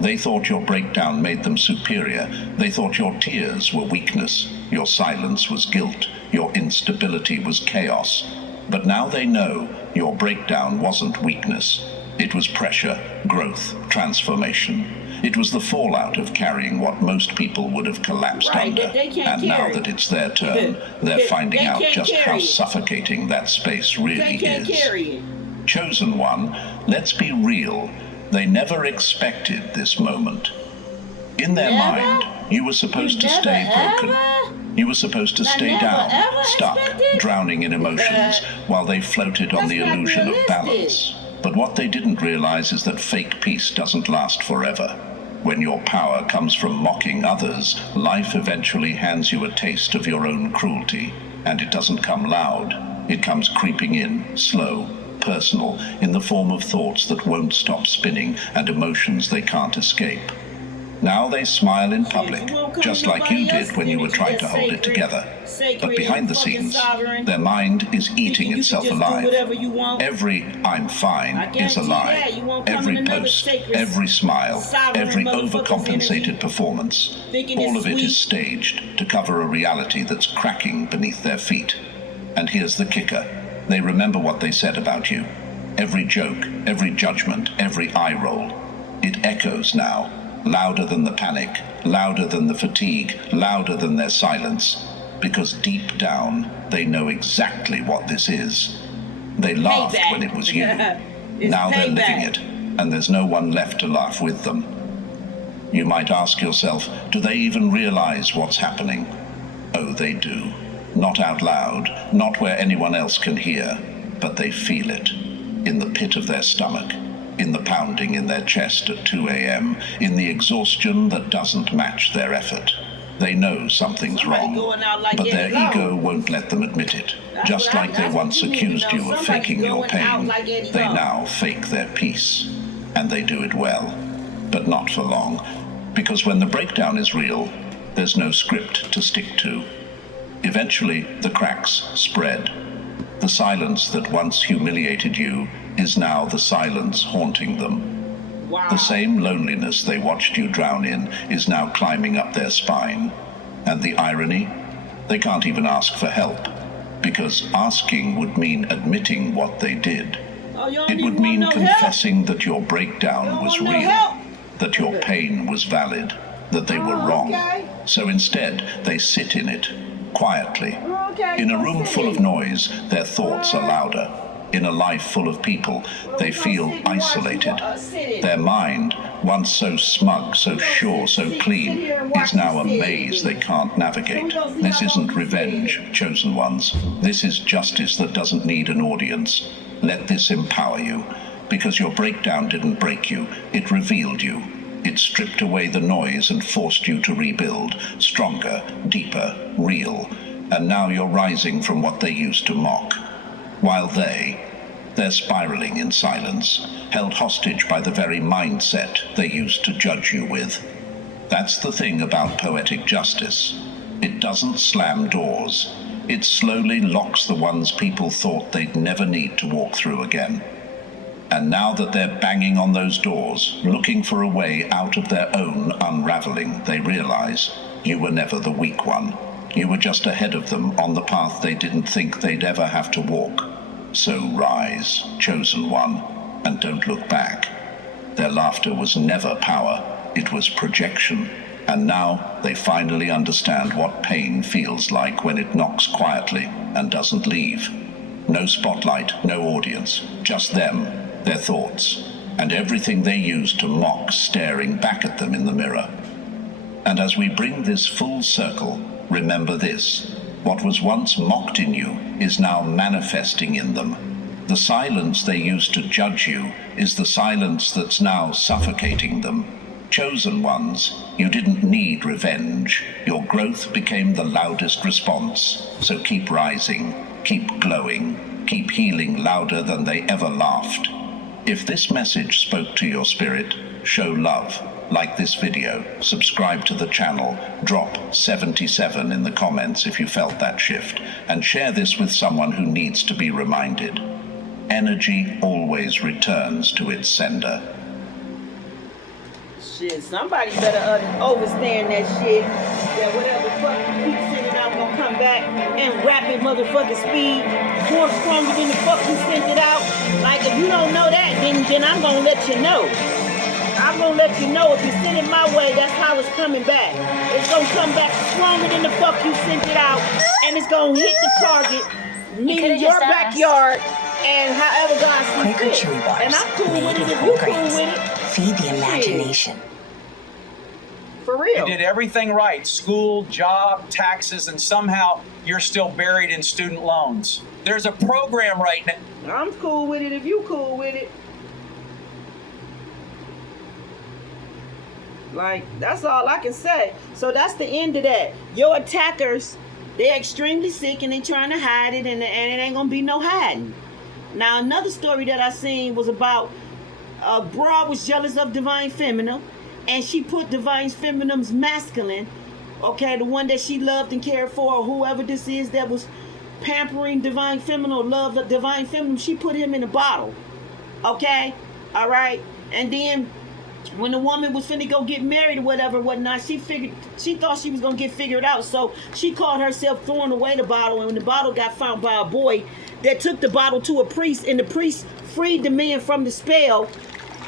They thought your breakdown made them superior. They thought your tears were weakness, your silence was guilt, your instability was chaos. But now they know your breakdown wasn't weakness. It was pressure, growth, transformation. It was the fallout of carrying what most people would have collapsed under. And now that it's their turn, they're finding out just how suffocating that space really is. Chosen one, let's be real. They never expected this moment. In their mind, you were supposed to stay broken. You were supposed to stay down, stuck, drowning in emotions, while they floated on the illusion of balance. But what they didn't realize is that fake peace doesn't last forever. When your power comes from mocking others, life eventually hands you a taste of your own cruelty. And it doesn't come loud. It comes creeping in, slow, personal, in the form of thoughts that won't stop spinning and emotions they can't escape. Now they smile in public, just like you did when you were trying to hold it together. But behind the scenes, their mind is eating itself alive. Every "I'm fine" is a lie. Every post, every smile, every overcompensated performance, all of it is staged to cover a reality that's cracking beneath their feet. And here's the kicker. They remember what they said about you. Every joke, every judgment, every eye roll. It echoes now. Louder than the panic, louder than the fatigue, louder than their silence. Because deep down, they know exactly what this is. They laughed when it was you. Now they're living it, and there's no one left to laugh with them. You might ask yourself, do they even realize what's happening? Oh, they do. Not out loud, not where anyone else can hear, but they feel it. In the pit of their stomach. In the pounding in their chest at 2 a.m., in the exhaustion that doesn't match their effort. They know something's wrong, but their ego won't let them admit it. Just like they once accused you of faking your pain, they now fake their peace. And they do it well, but not for long. Because when the breakdown is real, there's no script to stick to. Eventually, the cracks spread. The silence that once humiliated you is now the silence haunting them. The same loneliness they watched you drown in is now climbing up their spine. And the irony? They can't even ask for help, because asking would mean admitting what they did. It would mean confessing that your breakdown was real, that your pain was valid, that they were wrong. So instead, they sit in it, quietly. In a room full of noise, their thoughts are louder. In a life full of people, they feel isolated. Their mind, once so smug, so sure, so clean, is now a maze they can't navigate. This isn't revenge, chosen ones. This is justice that doesn't need an audience. Let this empower you, because your breakdown didn't break you, it revealed you. It stripped away the noise and forced you to rebuild, stronger, deeper, real. And now you're rising from what they used to mock. While they're spiraling in silence, held hostage by the very mindset they used to judge you with. That's the thing about poetic justice. It doesn't slam doors. It slowly locks the ones people thought they'd never need to walk through again. And now that they're banging on those doors, looking for a way out of their own unraveling, they realize you were never the weak one. You were just ahead of them on the path they didn't think they'd ever have to walk. So rise, chosen one, and don't look back. Their laughter was never power, it was projection. And now they finally understand what pain feels like when it knocks quietly and doesn't leave. No spotlight, no audience, just them, their thoughts, and everything they used to mock staring back at them in the mirror. And as we bring this full circle, remember this. What was once mocked in you is now manifesting in them. The silence they used to judge you is the silence that's now suffocating them. Chosen ones, you didn't need revenge. Your growth became the loudest response. So keep rising, keep glowing, keep healing louder than they ever laughed. If this message spoke to your spirit, show love. Like this video, subscribe to the channel, drop 77 in the comments if you felt that shift, and share this with someone who needs to be reminded. Energy always returns to its sender. Shit, somebody better overstand that shit. That whatever fuck you keep sending out gonna come back and rapid motherfucking speed, more stronger than the fuck you sent it out. Like if you don't know that, then I'm gonna let you know. I'm gonna let you know if you send it my way, that's how it's coming back. It's gonna come back stronger than the fuck you sent it out, and it's gonna hit the target, meaning your backyard, and however God sees Quaker fit. Chewy bars. And I'm cool made with it with if whole you cool grains. with it. Feed the imagination. For real. You did everything right, school, job, taxes, and somehow you're still buried in student loans. There's a program right now. I'm cool with it if you cool with it. Like, that's all I can say. So that's the end of that. Your attackers, they're extremely sick and they trying to hide it, and it ain't gonna be no hiding. Now, another story that I seen was about a broad was jealous of Divine Feminine, and she put Divine Feminine's masculine, okay, the one that she loved and cared for, or whoever this is that was pampering Divine Feminine or loved Divine Feminine, she put him in a bottle, okay, all right, and then when the woman was finna go get married or whatever, whatnot, she thought she was gonna get figured out, so she caught herself throwing away the bottle, and when the bottle got found by a boy that took the bottle to a priest, and the priest freed the man from the spell,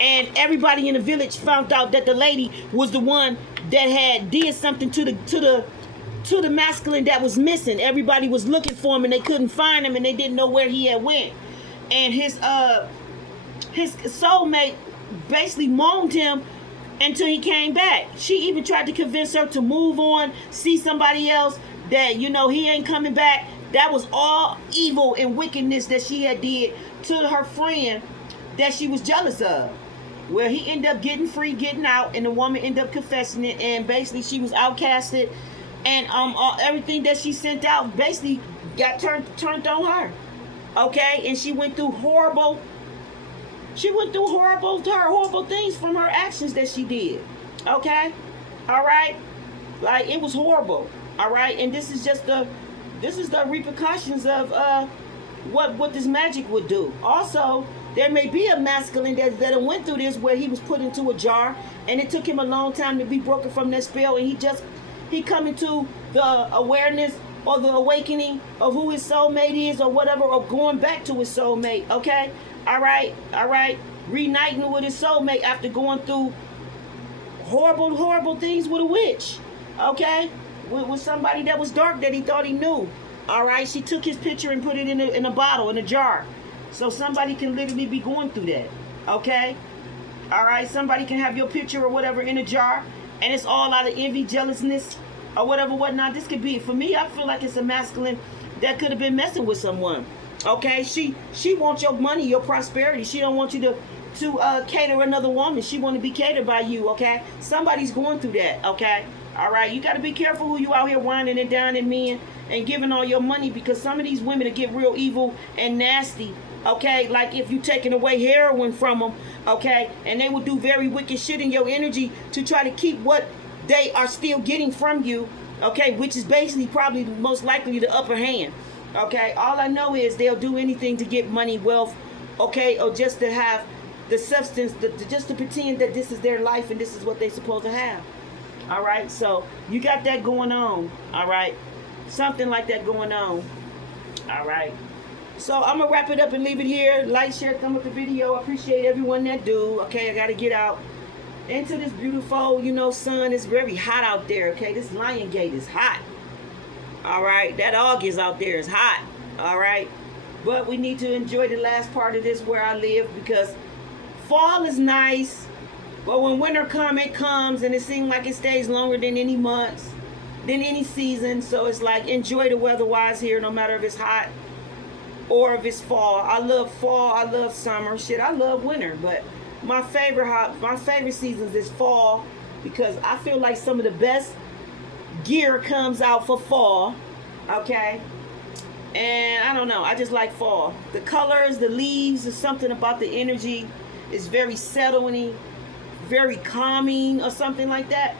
and everybody in the village found out that the lady was the one that had did something to the masculine that was missing. Everybody was looking for him and they couldn't find him, and they didn't know where he had went, and his soulmate basically moaned him until he came back. She even tried to convince her to move on, see somebody else, that he ain't coming back. That was all evil and wickedness that she had did to her friend that she was jealous of. Well, he ended up getting free, getting out, and the woman ended up confessing it, and basically she was outcasted, and everything that she sent out basically got turned on her. Okay, and she went through horrible things from her actions that she did. Okay, all right, like it was horrible. All right, and this is the repercussions of what this magic would do. Also, there may be a masculine that went through this, where he was put into a jar, and it took him a long time to be broken from that spell, and he come into the awareness or the awakening of who his soulmate is, or whatever, or going back to his soulmate. Okay, all right, reuniting with his soulmate after going through horrible things with a witch. Okay, with somebody that was dark that he thought he knew. All right, she took his picture and put it in a bottle, in a jar. So somebody can literally be going through that. Okay, all right, somebody can have your picture or whatever in a jar, and it's all out of envy, jealousness, or whatever, whatnot. This could be, for me, I feel like it's a masculine that could have been messing with someone. Okay, she wants your money, your prosperity. She don't want you to cater another woman. She want to be catered by you. Okay, somebody's going through that. Okay, all right, you got to be careful who you out here whining and dining men and giving all your money, because some of these women will get real evil and nasty. Okay, like if you taking away heroin from them, okay, and they will do very wicked shit in your energy to try to keep what they are still getting from you, okay, which is basically probably most likely the upper hand. Okay, all I know is they'll do anything to get money, wealth, okay, or just to have the substance, just to pretend that this is their life and this is what they're supposed to have. All right, so you got that going on. All right, something like that going on. All right. So I'm going to wrap it up and leave it here. Like, share, thumb up the video. I appreciate everyone that do. Okay, I got to get out into this beautiful, sun. It's very hot out there, okay? This Lion Gate is hot. All right, that August out there is hot. All right, but we need to enjoy the last part of this where I live, because fall is nice, but when winter comes, and it seems like it stays longer than any months, than any season. So it's like, enjoy the weather-wise here, no matter if it's hot or if it's fall. I love fall, I love summer, shit, I love winter, but my favorite seasons is fall, because I feel like some of the best gear comes out for fall. Okay, and I don't know, I just like fall. The colors, the leaves, there's something about the energy. It's very settling, very calming, or something like that.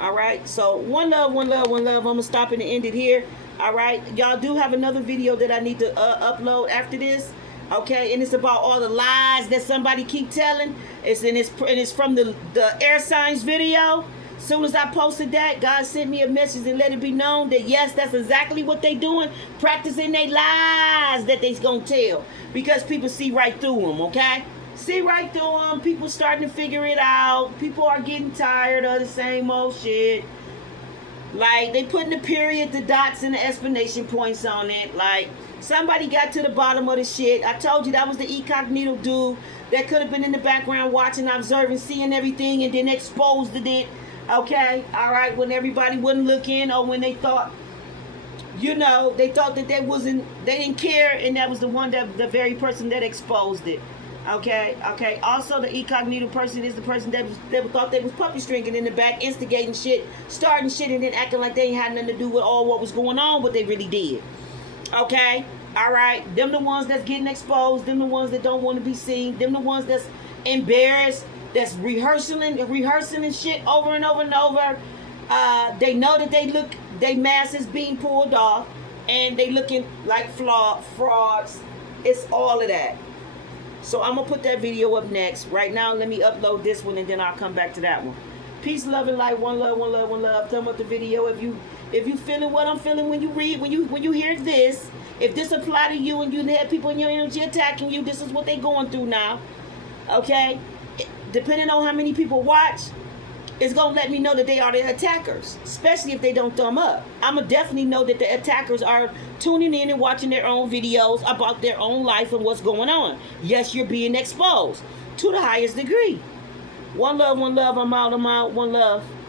All right, so one love. I'm gonna stop and end it here. All right, y'all do have another video that I need to upload after this. Okay, and it's about all the lies that somebody keep telling. It's from the air signs video. As soon as I posted that, God sent me a message and let it be known that yes, that's exactly what they doing, practicing their lies that they's gonna tell, because people see right through them. Okay, see right through them. People starting to figure it out. People are getting tired of the same old shit. Like, they putting the period, the dots, and the explanation points on it. Like, somebody got to the bottom of the shit. I told you that was the incognito dude that could have been in the background watching, observing, seeing everything, and then exposed it. Okay? Alright, when everybody wasn't looking, or when they thought, you know, they thought that they didn't care, and that was the very person that exposed it. Okay? Also, the incognito person is the person that thought they was puppy stringing in the back, instigating shit, starting shit, and then acting like they ain't had nothing to do with all what was going on, but they really did. Okay? Alright? Them the ones that's getting exposed, them the ones that don't want to be seen, them the ones that's embarrassed, that's rehearsing and shit over and over and over. They know that they mask is being pulled off, and they looking like frauds. It's all of that. So I'm gonna put that video up next. Right now, let me upload this one, and then I'll come back to that one. Peace, love, and light. One love, one love, one love. Thumb up the video if you feeling what I'm feeling when you hear this. If this apply to you and you have people in your energy attacking you, this is what they going through now. Okay? Depending on how many people watch, it's going to let me know that they are the attackers, especially if they don't thumb up. I'm going to definitely know that the attackers are tuning in and watching their own videos about their own life and what's going on. Yes, you're being exposed to the highest degree. One love, I'm out, one love.